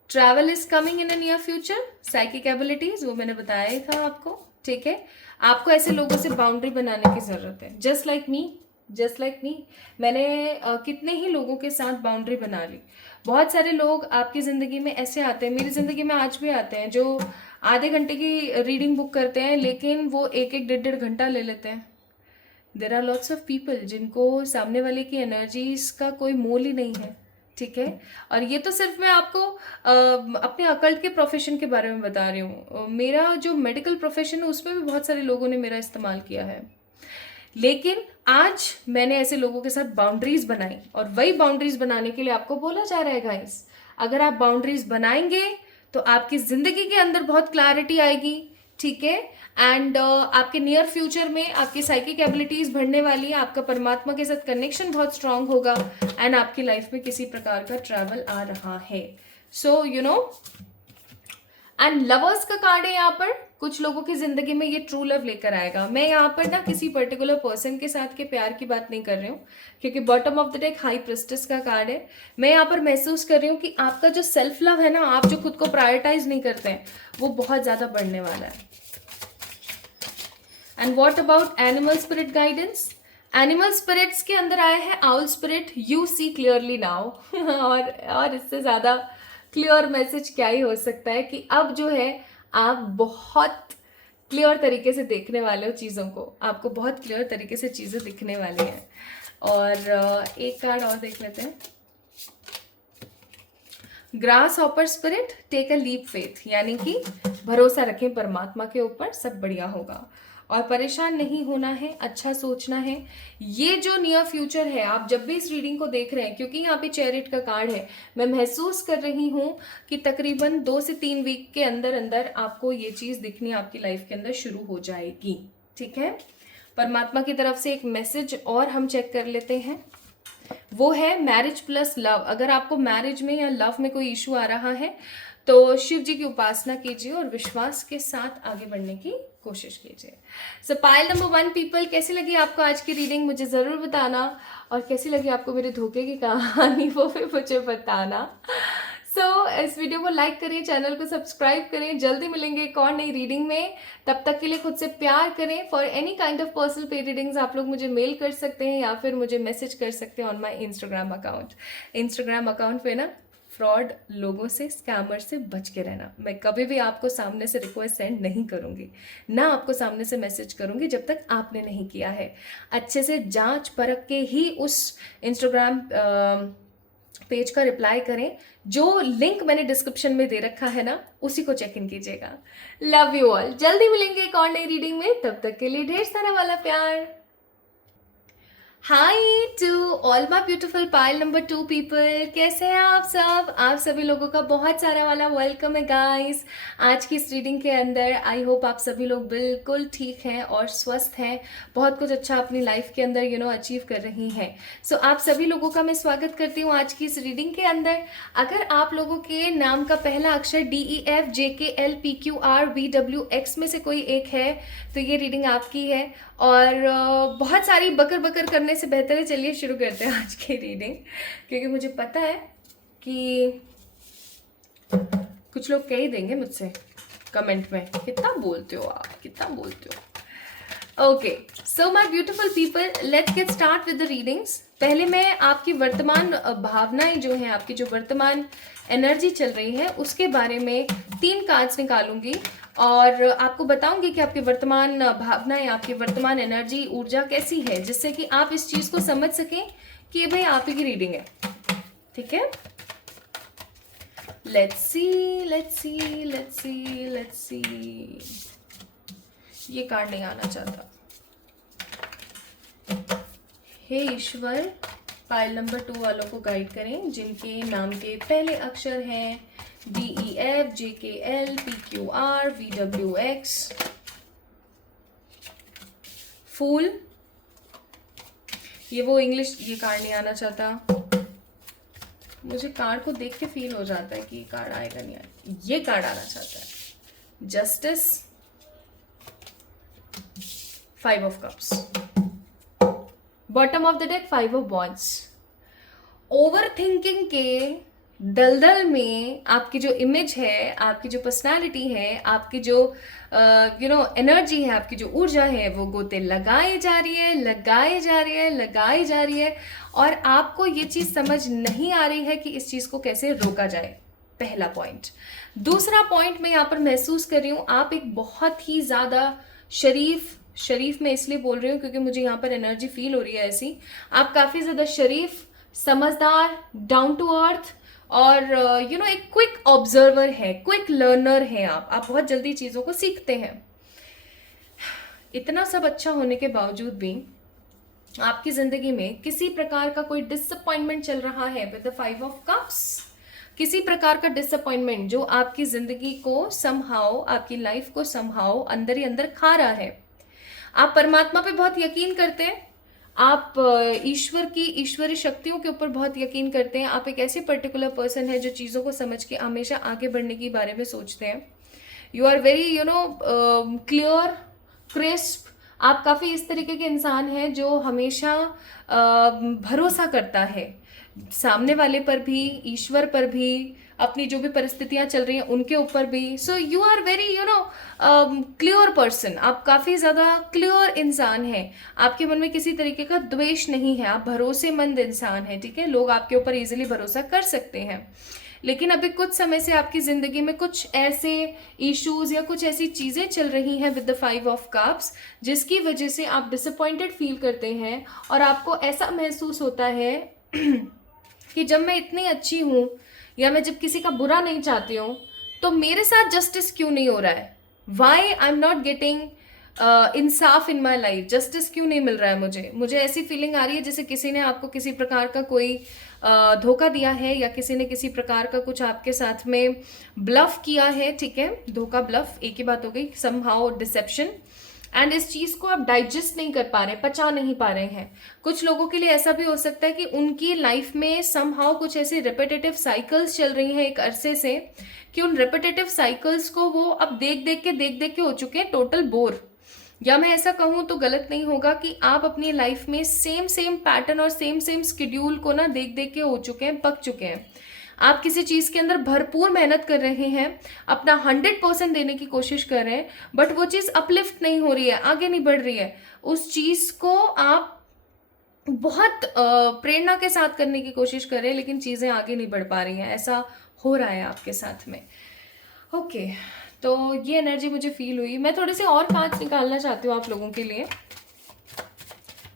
Travel is coming in the near future. Psychic abilities वो मैंने बताया ही था आपको। ठीक है, आपको ऐसे लोगों से बाउंड्री बनाने की जरूरत है। जस्ट लाइक मी मैंने कितने ही लोगों के साथ बाउंड्री बना ली। बहुत सारे लोग आपकी जिंदगी में ऐसे आते हैं, मेरी जिंदगी में आज भी आते हैं, जो आधे घंटे की रीडिंग बुक करते हैं लेकिन वो एक डेढ़ घंटा ले लेते हैं। There are lots of people जिनको सामने वाले की एनर्जीज का कोई मोल ही नहीं है। ठीक है, और ये तो सिर्फ मैं आपको अपने अकल्ट के प्रोफेशन के बारे में बता रही हूँ। मेरा जो मेडिकल प्रोफेशन है उसमें भी बहुत सारे लोगों ने मेरा इस्तेमाल किया है, लेकिन आज मैंने ऐसे लोगों के साथ बाउंड्रीज बनाई, और वही बाउंड्रीज बनाने के लिए आपको बोला जा रहा है गाइस। अगर आप बाउंड्रीज बनाएंगे तो आपकी जिंदगी के अंदर बहुत क्लैरिटी आएगी। ठीक है, एंड आपके नियर फ्यूचर में आपकी साइकिक एबिलिटीज बढ़ने वाली है, आपका परमात्मा के साथ कनेक्शन बहुत स्ट्रांग होगा, एंड आपकी लाइफ में किसी प्रकार का ट्रैवल आ रहा है। So you know, and lovers का कार्ड है यहाँ पर। कुछ लोगों की जिंदगी में ये ट्रू लव लेकर आएगा। मैं यहाँ पर ना किसी पर्टिकुलर पर्सन के साथ के प्यार की बात नहीं कर रही हूँ, क्योंकि bottom of the deck high priestess का कार्ड है। मैं यहाँ पर महसूस कर रही हूँ कि आपका जो सेल्फ लव है ना, आप जो खुद को प्रायोरिटाइज नहीं करते हैं, वो बहुत ज्यादा बढ़ने वाला है। And what about animal spirit guidance? Animal spirits के अंदर आया है owl spirit, you see clearly now. और इससे ज्यादा क्लियर मैसेज क्या ही हो सकता है कि अब जो है आप बहुत क्लियर तरीके से देखने वाले हो चीज़ों को, आपको बहुत क्लियर तरीके से चीज़ें दिखने वाली हैं। और एक कार्ड और देख लेते हैं। Grasshopper spirit, take a leap faith, यानी कि भरोसा रखें परमात्मा के ऊपर, सब बढ़िया होगा। और परेशान नहीं होना है, अच्छा सोचना है। ये जो नियर फ्यूचर है, आप जब भी इस रीडिंग को देख रहे हैं, क्योंकि यहाँ पे चैरिट का कार्ड है, मैं महसूस कर रही हूँ कि तकरीबन 2 से 3 वीक के अंदर अंदर आपको ये चीज़ दिखनी आपकी लाइफ के अंदर शुरू हो जाएगी। ठीक है, परमात्मा की तरफ से एक मैसेज और हम चेक कर लेते हैं, वो है मैरिज प्लस लव। अगर आपको मैरिज में या लव में कोई इशू आ रहा है तो शिव जी की उपासना कीजिए और विश्वास के साथ आगे बढ़ने की कोशिश कीजिए। सो पाइल नंबर 1 पीपल, कैसी लगी आपको आज की रीडिंग मुझे ज़रूर बताना, और कैसी लगी आपको मेरे धोखे की कहानी वो भी मुझे बताना। सो इस वीडियो को लाइक करें, चैनल को सब्सक्राइब करें। जल्दी मिलेंगे एक और नई रीडिंग में, तब तक के लिए खुद से प्यार करें। For any kind of personal पे रीडिंग्स आप लोग मुझे मेल कर सकते हैं या फिर मुझे मैसेज कर सकते हैं on my Instagram account. Instagram account पे ना फ्रॉड लोगों से, स्कैमर से बच के रहना। मैं कभी भी आपको सामने से रिक्वेस्ट सेंड नहीं करूँगी, ना आपको सामने से मैसेज करूँगी जब तक आपने नहीं किया है। अच्छे से जांच परख के ही उस इंस्टाग्राम पेज का रिप्लाई करें। जो लिंक मैंने डिस्क्रिप्शन में दे रखा है ना, उसी को चेक इन कीजिएगा। Love you all. जल्दी मिलेंगे एक और नई रीडिंग में, तब तक के लिए ढेर सारा वाला प्यार। Hi to all my beautiful pile number 2 people, कैसे हैं आप सब? आप सभी लोगों का बहुत सारा वाला वेलकम है गाइस आज की इस रीडिंग के अंदर। आई होप आप सभी लोग बिल्कुल ठीक हैं और स्वस्थ हैं, बहुत कुछ अच्छा अपनी लाइफ के अंदर अचीव कर रही हैं। सो आप सभी लोगों का मैं स्वागत करती हूँ आज की इस रीडिंग के अंदर। अगर आप लोगों के नाम का पहला अक्षर DEFJKLPQRVWX में से कोई एक है तो ये रीडिंग आपकी है। और बहुत सारी बकर बकर करने से बेहतर है चलिए शुरू करते हैं आज की रीडिंग, क्योंकि मुझे पता है कि कुछ लोग कह ही देंगे मुझसे कमेंट में, कितना बोलते हो आप, कितना बोलते हो। Okay, so my beautiful people, let's get start with the readings. पहले मैं आपकी वर्तमान भावनाएं जो हैं, आपकी जो वर्तमान एनर्जी चल रही है उसके बारे में 3 कार्ड्स निकालूंगी और आपको बताऊंगी कि आपकी वर्तमान भावनाएं, आपकी वर्तमान एनर्जी, ऊर्जा कैसी है, जिससे कि आप इस चीज को समझ सकें कि ये भाई आप ही की रीडिंग है। ठीक है, let's see let's see let's see let's see. ये कार्ड नहीं आना चाहता। हे ईश्वर, पाइल नंबर 2 वालों को गाइड करें जिनके नाम के पहले अक्षर हैं DEFJKLPQRVWX। फूल, ये वो इंग्लिश, ये कार्ड नहीं आना चाहता। मुझे कार्ड को देख के फील हो जाता है कि ये कार्ड आएगा नहीं आएगा। ये कार्ड आना चाहता है, justice, 5 of cups, bottom of the deck 5 of wands. Over thinking के दलदल में आपकी जो इमेज है, आपकी जो पर्सनालिटी है, आपकी जो एनर्जी है, आपकी जो ऊर्जा है, वो गोते लगाई जा रही है, लगाई जा रही है, लगाई जा रही है, और आपको ये चीज समझ नहीं आ रही है कि इस चीज को कैसे रोका जाए। पहला पॉइंट। दूसरा पॉइंट मैं यहाँ पर महसूस कर रही हूँ, आप एक बहुत ही ज्यादा शरीफ मैं इसलिए बोल रही हूँ क्योंकि मुझे यहाँ पर एनर्जी फील हो रही है ऐसी। आप काफी ज्यादा शरीफ, समझदार, डाउन टू अर्थ और एक क्विक ऑब्जर्वर है, क्विक लर्नर है। आप बहुत जल्दी चीजों को सीखते हैं। इतना सब अच्छा होने के बावजूद भी आपकी जिंदगी में किसी प्रकार का कोई डिसअपॉइंटमेंट चल रहा है विद द 5 ऑफ कप्स। किसी प्रकार का डिसअपॉइंटमेंट जो आपकी जिंदगी को समहाउ, आपकी लाइफ को समहाउ अंदर ही अंदर खा रहा है। आप परमात्मा पे बहुत यकीन करते हैं, आप ईश्वर की ईश्वरी शक्तियों के ऊपर बहुत यकीन करते हैं। आप एक ऐसे पर्टिकुलर पर्सन है जो चीज़ों को समझ के हमेशा आगे बढ़ने के बारे में सोचते हैं। You are very clear, crisp. आप काफ़ी इस तरीके के इंसान हैं जो हमेशा भरोसा करता है सामने वाले पर भी, ईश्वर पर भी, अपनी जो भी परिस्थितियां चल रही हैं उनके ऊपर भी। So you are very clear person. आप काफी ज्यादा क्लियर इंसान हैं। आपके मन में किसी तरीके का द्वेष नहीं है, आप भरोसेमंद इंसान हैं। ठीक है, लोग आपके ऊपर इजीली भरोसा कर सकते हैं। लेकिन अभी कुछ समय से आपकी जिंदगी में कुछ ऐसे इश्यूज या कुछ ऐसी चीजें चल रही हैं विद द 5 ऑफ कप्स जिसकी वजह से आप डिसअपॉइंटेड फील करते हैं और आपको ऐसा महसूस होता है कि जब मैं इतनी अच्छी हूं या मैं जब किसी का बुरा नहीं चाहती हूँ तो मेरे साथ जस्टिस क्यों नहीं हो रहा है। Why I am not getting इंसाफ इन माई लाइफ। जस्टिस क्यों नहीं मिल रहा है मुझे ऐसी फीलिंग आ रही है जैसे किसी ने आपको किसी प्रकार का कोई धोखा दिया है या किसी ने किसी प्रकार का कुछ आपके साथ में ब्लफ किया है। ठीक है, धोखा, ब्लफ एक ही बात हो गई, समहाउ डिसेप्शन। एंड इस चीज को आप डाइजेस्ट नहीं कर पा रहे, पचा नहीं पा रहे हैं। कुछ लोगों के लिए ऐसा भी हो सकता है कि उनकी लाइफ में समहाउ कुछ ऐसे रिपीटेटिव साइकिल्स चल रही हैं एक अरसे से कि उन रिपीटेटिव साइकिल्स को वो अब देख देख के हो चुके हैं टोटल बोर। या मैं ऐसा कहूं तो गलत नहीं होगा कि आप अपनी लाइफ में सेम पैटर्न और सेम स्केड्यूल को ना देख के हो चुके हैं, पक चुके हैं। आप किसी चीज के अंदर भरपूर मेहनत कर रहे हैं, अपना 100% देने की कोशिश कर रहे हैं, बट वो चीज अपलिफ्ट नहीं हो रही है, आगे नहीं बढ़ रही है। उस चीज को आप बहुत प्रेरणा के साथ करने की कोशिश कर रहे हैं लेकिन चीजें आगे नहीं बढ़ पा रही हैं। ऐसा हो रहा है आपके साथ में। ओके, तो ये एनर्जी मुझे फील हुई। मैं थोड़े से और कार्ड्स निकालना चाहती हूँ आप लोगों के लिए,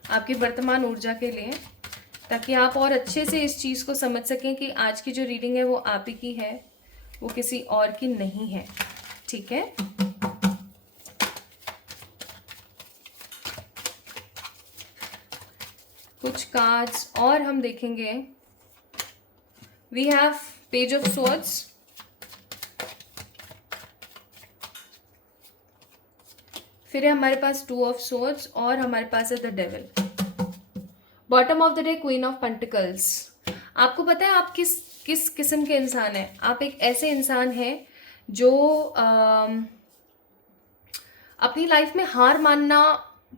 आपकी वर्तमान ऊर्जा के लिए, ताकि आप और अच्छे से इस चीज़ को समझ सकें कि आज की जो रीडिंग है वो आप ही की है, वो किसी और की नहीं है। ठीक है, कुछ कार्ड्स और हम देखेंगे। We have page of swords, फिर है हमारे पास टू ऑफ स्वॉर्ड्स और हमारे पास है the devil. Bottom of the day queen of pentacles. आपको पता है आप किस किस किस्म के इंसान हैं? आप एक ऐसे इंसान हैं जो अपनी लाइफ में हार मानना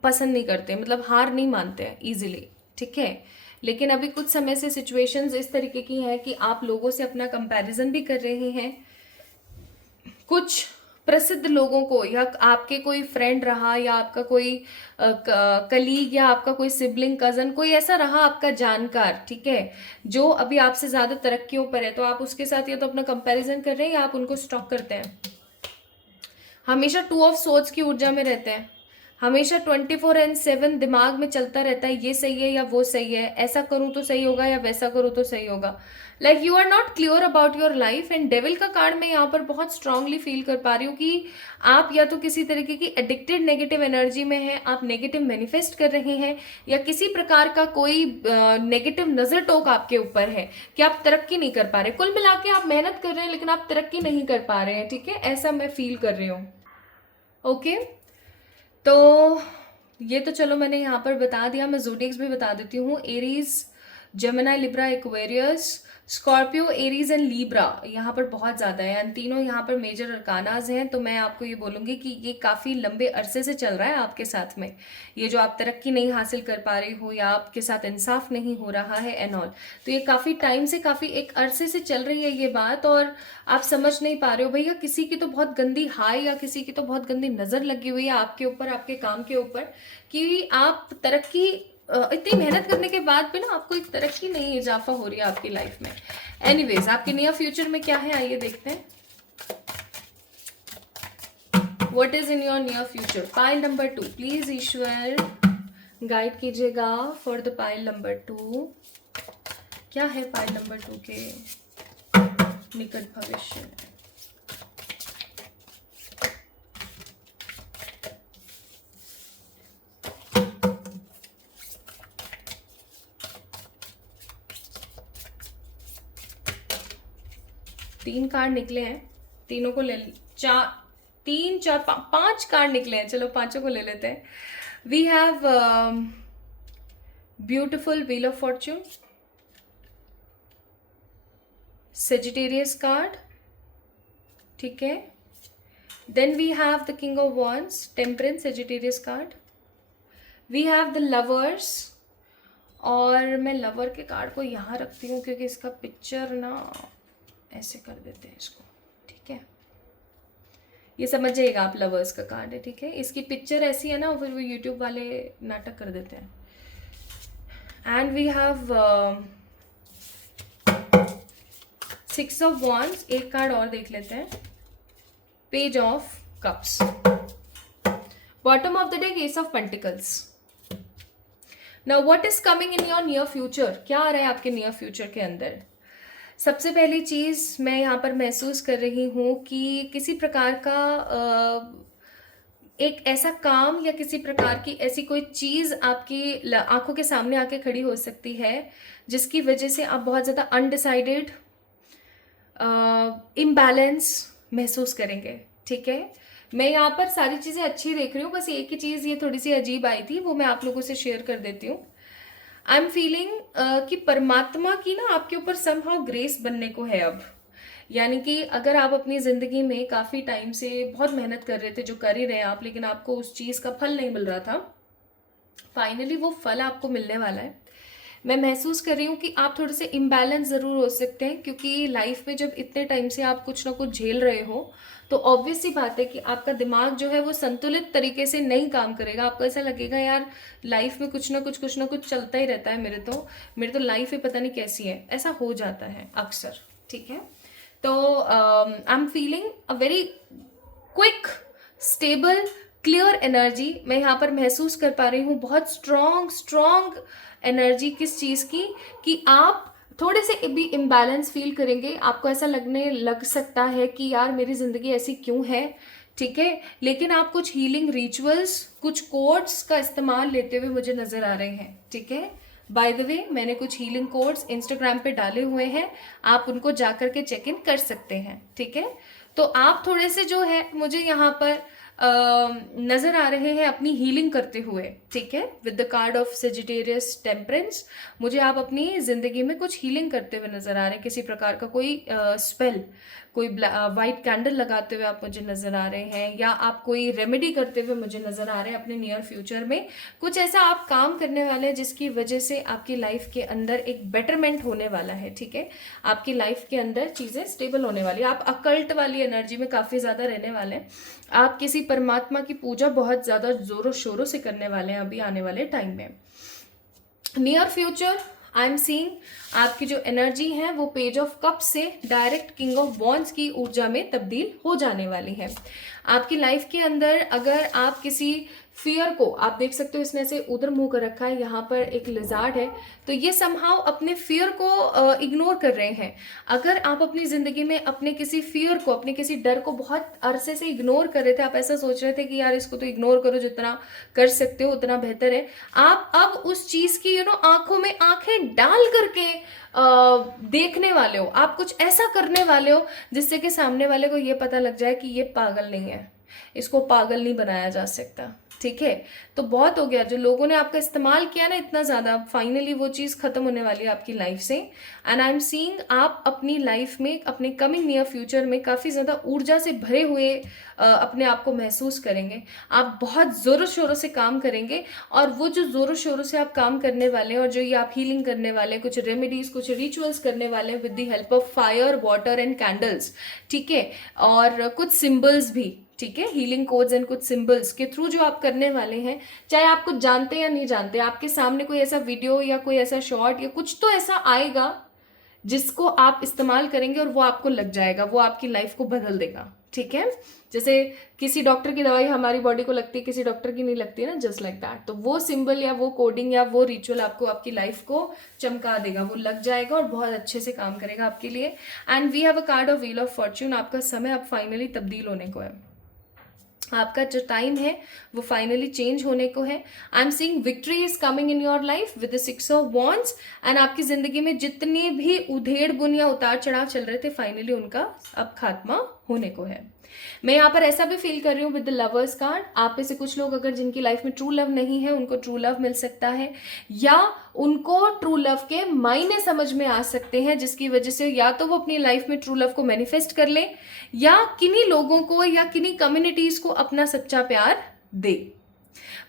पसंद नहीं करते, मतलब हार नहीं मानते हैं इजीली, ठीक है। लेकिन अभी कुछ समय से सिचुएशंस इस तरीके की हैं कि आप लोगों से अपना कंपैरिजन भी कर रहे हैं। कुछ प्रसिद्ध लोगों को, या आपके कोई फ्रेंड रहा, या आपका कोई कलीग, या आपका कोई सिबलिंग, कजन, कोई ऐसा रहा आपका जानकार, ठीक है, जो अभी आपसे ज़्यादा तरक्कियों पर है, तो आप उसके साथ या तो अपना कंपैरिजन कर रहे हैं या आप उनको स्टॉक करते हैं। हमेशा टू ऑफ सोर्ड्स की ऊर्जा में रहते हैं, हमेशा 24/7 दिमाग में चलता रहता है ये सही है या वो सही है, ऐसा करूं तो सही होगा या वैसा करूं तो सही होगा। Like you are not clear about your life. And devil का कार्ड मैं यहाँ पर बहुत स्ट्रांगली फील कर पा रही हूँ कि आप या तो किसी तरीके की एडिक्टेड नेगेटिव एनर्जी में हैं, आप नेगेटिव मैनिफेस्ट कर रहे हैं, या किसी प्रकार का कोई नेगेटिव नजर टोक आपके ऊपर है कि आप तरक्की नहीं कर पा रहे। कुल मिला के आप मेहनत कर रहे हैं लेकिन आप तरक्की नहीं कर पा रहे हैं, ठीक है, ऐसा मैं फील कर रही हूँ। ओके, तो ये तो चलो मैंने यहाँ पर बता दिया। मैं ज़ोडिएक्स भी बता देती हूँ। Aries, Gemini, Libra, Aquarius, Scorpio, Aries and Libra यहाँ पर बहुत ज़्यादा है, एंड तीनों यहाँ पर मेजर अरकानाज हैं। तो मैं आपको ये बोलूँगी कि ये काफ़ी लंबे अरसे से चल रहा है आपके साथ में, ये जो आप तरक्की नहीं हासिल कर पा रही हो या आपके साथ इंसाफ नहीं हो रहा है एंड ऑल, तो ये काफ़ी टाइम से, काफ़ी एक अरसे से चल रही है ये बात, और आप समझ नहीं पा रहे हो। भैया किसी की तो बहुत गंदी हाय या किसी की तो बहुत गंदी नज़र लगी हुई है आपके ऊपर, आपके काम के ऊपर, कि आप तरक्की, इतनी मेहनत करने के बाद भी ना आपको एक तरक्की नहीं, इजाफा हो रही है आपकी लाइफ में। एनीवेज, आपके नियर फ्यूचर में क्या है आइए देखते हैं। What is in your near future? Pile number 2, please Ishwar guide कीजिएगा फॉर द पाइल नंबर 2। क्या है पाइल नंबर 2 के निकट भविष्य? तीन कार्ड निकले हैं, तीनों को ले, तीन चार पांच कार्ड निकले हैं, चलो पांचों को ले लेते हैं। We have beautiful wheel of fortune, Sagittarius card, ठीक है। Then we have the king of wands, temperance, Sagittarius card. We have the lovers, और मैं लवर के कार्ड को यहाँ रखती हूँ क्योंकि इसका पिक्चर ना ऐसे कर देते हैं इसको, ठीक है, ये समझ जाइएगा आप, लवर्स का कार्ड है, ठीक है। इसकी पिक्चर ऐसी है ना, फिर वो यूट्यूब वाले नाटक कर देते हैं। And we have 6 of wands, एक कार्ड और देख लेते हैं, page of cups. Bottom of the day ace of pentacles. Now what is coming in your near future? क्या आ रहा है आपके नियर फ्यूचर के अंदर? सबसे पहली चीज़ मैं यहाँ पर महसूस कर रही हूँ कि किसी प्रकार का एक ऐसा काम या किसी प्रकार की ऐसी कोई चीज़ आपकी आंखों के सामने आके खड़ी हो सकती है जिसकी वजह से आप बहुत ज़्यादा अनडिसाइडेड, इम्बैलेंस महसूस करेंगे, ठीक है। मैं यहाँ पर सारी चीज़ें अच्छी देख रही हूँ, बस एक ही चीज़ ये थोड़ी सी अजीब आई थी, वो मैं आप लोगों से शेयर कर देती हूँ। आई एम फीलिंग कि परमात्मा की ना आपके ऊपर समहाउ ग्रेस बनने को है अब। यानी कि अगर आप अपनी ज़िंदगी में काफ़ी टाइम से बहुत मेहनत कर रहे थे, जो कर ही रहे हैं आप, लेकिन आपको उस चीज़ का फल नहीं मिल रहा था, फाइनली वो फल आपको मिलने वाला है। मैं महसूस कर रही हूँ कि आप थोड़े से इम्बैलेंस ज़रूर हो सकते हैं, क्योंकि लाइफ में जब इतने टाइम से आप कुछ ना कुछ झेल रहे हो तो ऑब्वियस सी बात है कि आपका दिमाग जो है वो संतुलित तरीके से नहीं काम करेगा। आपको ऐसा लगेगा यार लाइफ में कुछ ना कुछ चलता ही रहता है, मेरे तो लाइफ ही पता नहीं कैसी है, ऐसा हो जाता है अक्सर, ठीक है। तो I am feeling a very quick, stable, clear energy मैं यहाँ पर महसूस कर पा रही हूँ। बहुत स्ट्रॉन्ग एनर्जी किस चीज़ की, कि आप थोड़े से भी इम्बैलेंस फील करेंगे। आपको ऐसा लगने लग सकता है कि यार मेरी ज़िंदगी ऐसी क्यों है, ठीक है, लेकिन आप कुछ हीलिंग रिचुअल्स, कुछ कोड्स का इस्तेमाल लेते हुए मुझे नज़र आ रहे हैं, ठीक है। बाय द वे मैंने कुछ हीलिंग कोड्स इंस्टाग्राम पे डाले हुए हैं, आप उनको जाकर के चेक इन कर सकते हैं, ठीक है। तो आप थोड़े से जो है मुझे यहाँ पर नजर आ रहे हैं अपनी हीलिंग करते हुए, ठीक है, with the card of Sagittarius temperance. मुझे आप अपनी जिंदगी में कुछ हीलिंग करते हुए नजर आ रहे हैं, किसी प्रकार का कोई स्पेल, कोई वाइट कैंडल लगाते हुए आप मुझे नजर आ रहे हैं, या आप कोई रेमेडी करते हुए मुझे नजर आ रहे हैं अपने नियर फ्यूचर में। कुछ ऐसा आप काम करने वाले हैं जिसकी वजह से आपकी लाइफ के अंदर एक बेटरमेंट होने वाला है, ठीक है। आपकी लाइफ के अंदर चीजें स्टेबल होने वाली है। आप अकल्ट वाली एनर्जी में काफी ज्यादा रहने वाले हैं। आप किसी परमात्मा की पूजा बहुत ज्यादा जोरों शोरों से करने वाले हैं अभी आने वाले टाइम में। Near future I am seeing आपकी जो एनर्जी है वो पेज ऑफ कप से डायरेक्ट किंग ऑफ वॉन्ड्स की ऊर्जा में तब्दील हो जाने वाली है। आपकी लाइफ के अंदर अगर आप किसी फियर को, आप देख सकते हो इसने ऐसे उधर मुंह कर रखा है, यहाँ पर एक लिजार्ड है, तो ये समहाउ अपने फियर को इग्नोर कर रहे हैं। अगर आप अपनी जिंदगी में अपने किसी फियर को, अपने किसी डर को बहुत अरसे से इग्नोर कर रहे थे, आप ऐसा सोच रहे थे कि यार इसको तो इग्नोर करो, जितना कर सकते हो उतना बेहतर है, आप अब उस चीज की आंखों में आंखें डाल करके देखने वाले हो। आप कुछ ऐसा करने वाले हो जिससे कि सामने वाले को ये पता लग जाए कि ये पागल नहीं है, इसको पागल नहीं बनाया जा सकता, ठीक है। तो बहुत हो गया जो लोगों ने आपका इस्तेमाल किया ना इतना ज्यादा, फाइनली वो चीज खत्म होने वाली है आपकी लाइफ से। एंड आई एम सीइंग आप अपनी लाइफ में, अपने कमिंग नियर फ्यूचर में काफी ज्यादा ऊर्जा से भरे हुए अपने आप को महसूस करेंगे। आप बहुत जोरों शोरों से काम करेंगे, और वो जो जोरों शोरों से आप काम करने वाले हैं और जो ये आप हीलिंग करने वाले हैं, कुछ रेमेडीज, कुछ रिचुअल्स करने वाले हैं with the help of fire, water and candles, ठीक है, और कुछ सिंबल्स भी, ठीक है, हीलिंग कोड्स एंड कुछ सिंबल्स के थ्रू जो आप करने वाले हैं, चाहे आप कुछ जानते या नहीं जानते, आपके सामने कोई ऐसा वीडियो या कोई ऐसा शॉर्ट या कुछ तो ऐसा आएगा जिसको आप इस्तेमाल करेंगे और वो आपको लग जाएगा, वो आपकी लाइफ को बदल देगा, ठीक है। जैसे किसी डॉक्टर की दवाई हमारी बॉडी को लगती है, किसी डॉक्टर की नहीं लगती है ना, जस्ट लाइक दैट। तो वो सिंबल या वो कोडिंग या वो रिचुअल आपको आपकी लाइफ को चमका देगा, वो लग जाएगा और बहुत अच्छे से काम करेगा आपके लिए। And we have a card of wheel of fortune. आपका समय अब फाइनली तब्दील होने को है, आपका जो टाइम है वो फाइनली चेंज होने को है। I am seeing victory is coming in your life with the 6 of wands. And आपकी जिंदगी में जितनी भी उधेड़ बुन या उतार चढ़ाव चल रहे थे, फाइनली उनका अब खात्मा होने को है। मैं यहाँ पर ऐसा भी फील कर रही हूँ विद द लवर्स कार्ड, आप में से कुछ लोग अगर जिनकी लाइफ में ट्रू लव नहीं है, उनको ट्रू लव मिल सकता है, या उनको ट्रू लव के मायने समझ में आ सकते हैं, जिसकी वजह से या तो वो अपनी लाइफ में ट्रू लव को मैनिफेस्ट कर ले, या किन्हीं लोगों को या किन्हीं कम्युनिटीज को अपना सच्चा प्यार दे।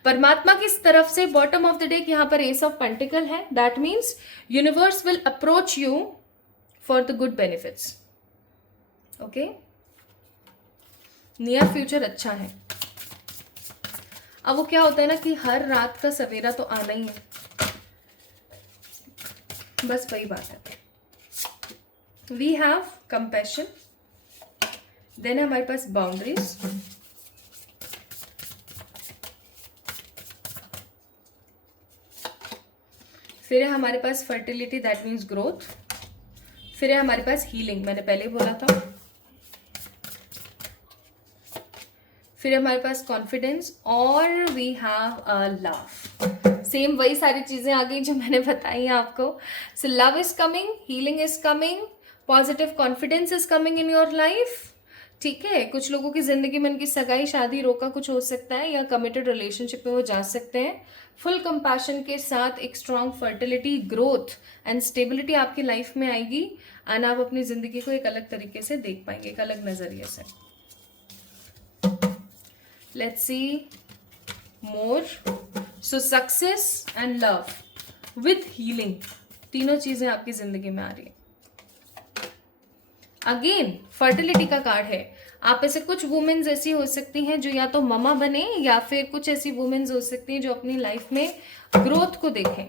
परमात्मा की तरफ से बॉटम ऑफ द डेक यहाँ पर एस ऑफ पेंटिकल है। That means universe will approach you for the good benefits, okay. Near future अच्छा है। अब वो क्या होता है ना कि हर रात का सवेरा तो आना ही है, बस वही बात है। वी हैव कंपैशन, देन है हमारे पास बाउंड्रीज, फिर है हमारे पास फर्टिलिटी, दैट मीन्स ग्रोथ, फिर है हमारे पास हीलिंग, मैंने पहले बोला था, फिर हमारे पास कॉन्फिडेंस, और वी हैव लव। सेम वही सारी चीजें आ गई जो मैंने बताई हैं आपको। So love is coming, healing is coming, positive confidence is coming in your life, ठीक है। कुछ लोगों की जिंदगी में उनकी सगाई, शादी, रोका कुछ हो सकता है, या कमिटेड रिलेशनशिप में वो जा सकते हैं। फुल कंपैशन के साथ एक strong fertility, growth and stability आपकी लाइफ में आएगी, एंड आप अपनी जिंदगी को एक अलग तरीके से देख पाएंगे, एक अलग नजरिए से। Let's see more. So success and love with healing, तीनों चीजें आपकी जिंदगी में आ रही है। अगेन फर्टिलिटी का कार्ड है। आप ऐसे कुछ वुमेन्स ऐसी हो सकती हैं जो या तो ममा बने, या फिर कुछ ऐसी वुमेन्स हो सकती हैं जो अपनी लाइफ में ग्रोथ को देखें।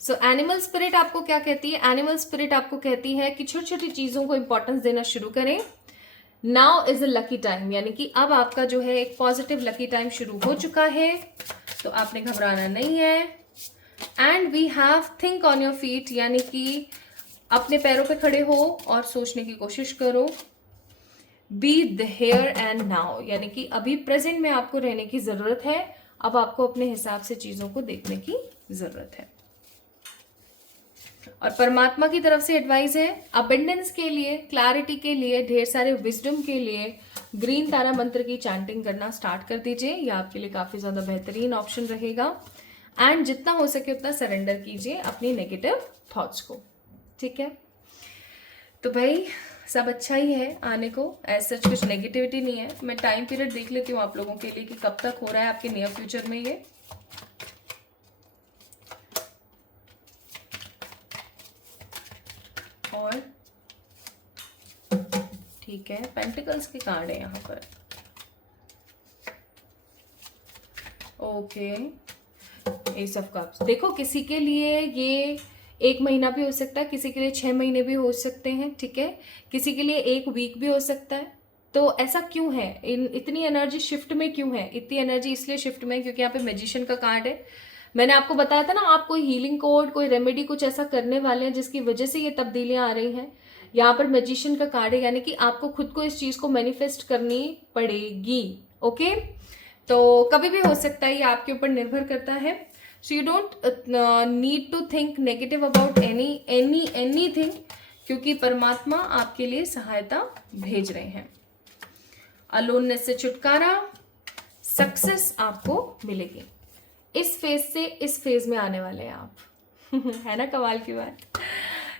सो एनिमल स्पिरिट आपको क्या कहती है? एनिमल स्पिरिट आपको कहती है कि छोटी छोटी चीजों को इंपॉर्टेंस देना शुरू करें। Now is a lucky time, यानी कि अब आपका जो है एक पॉजिटिव लकी टाइम शुरू हो चुका है, तो आपने घबराना नहीं है। And we have think on your feet, यानी कि अपने पैरों पे खड़े हो और सोचने की कोशिश करो। Be the here and now, यानी कि अभी प्रेजेंट में आपको रहने की जरूरत है। अब आपको अपने हिसाब से चीजों को देखने की जरूरत है। और परमात्मा की तरफ से एडवाइस है, अबंडेंस के लिए, क्लैरिटी के लिए, ढेर सारे विजडम के लिए ग्रीन तारा मंत्र की चैंटिंग करना स्टार्ट कर दीजिए। यह आपके लिए काफी ज्यादा बेहतरीन ऑप्शन रहेगा। एंड जितना हो सके उतना सरेंडर कीजिए अपनी नेगेटिव थॉट्स को, ठीक है। तो भाई सब अच्छा ही है आने को, ऐसा सच कुछ नेगेटिविटी नहीं है। मैं टाइम पीरियड देख लेती हूँ आप लोगों के लिए कि कब तक हो रहा है आपके नियर फ्यूचर में ये। और ठीक है, पेंटिकल्स के कार्ड है यहाँ पर। Okay, S of cups. देखो किसी के लिए ये 1 महीना भी हो सकता है, किसी के लिए 6 महीने भी हो सकते हैं, ठीक है। किसी के लिए 1 वीक भी हो सकता है। तो ऐसा क्यों है, इतनी एनर्जी शिफ्ट में क्यों है? इतनी एनर्जी इसलिए शिफ्ट में क्योंकि यहाँ पे मैजिशियन का कार्ड है। मैंने आपको बताया था ना, आप कोई हीलिंग कोड, कोई रेमेडी कुछ ऐसा करने वाले हैं जिसकी वजह से ये तब्दीलियां आ रही हैं। यहाँ पर मैजिशियन का कार्ड है, यानी कि आपको खुद को इस चीज को मैनिफेस्ट करनी पड़ेगी। ओके, तो कभी भी हो सकता है, ये आपके ऊपर निर्भर करता है। So you don't need to think negative about anything, क्योंकि परमात्मा आपके लिए सहायता भेज रहे हैं। अलोननेस से छुटकारा, सक्सेस आपको मिलेगी। इस फेज से इस फेज में आने वाले हैं आप है ना कमाल की बात।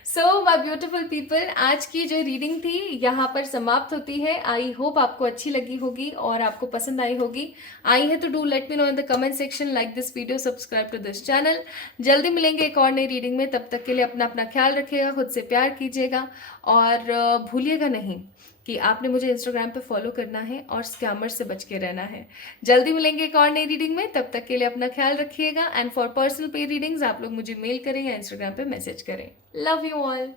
सो माय ब्यूटीफुल पीपल, आज की जो रीडिंग थी यहाँ पर समाप्त होती है। आई होप आपको अच्छी लगी होगी और आपको पसंद आई होगी। आई है तो do let me know in the comment section, like this video, subscribe to this channel. जल्दी मिलेंगे एक और नई रीडिंग में, तब तक के लिए अपना अपना ख्याल रखिएगा, खुद से प्यार कीजिएगा और भूलिएगा नहीं कि आपने मुझे इंस्टाग्राम पे फॉलो करना है और स्कैमर से बच के रहना है। जल्दी मिलेंगे एक और नई रीडिंग में, तब तक के लिए अपना ख्याल रखिएगा। एंड फॉर पर्सनल पे रीडिंग्स आप लोग मुझे मेल करें या इंस्टाग्राम पे मैसेज करें। Love you all.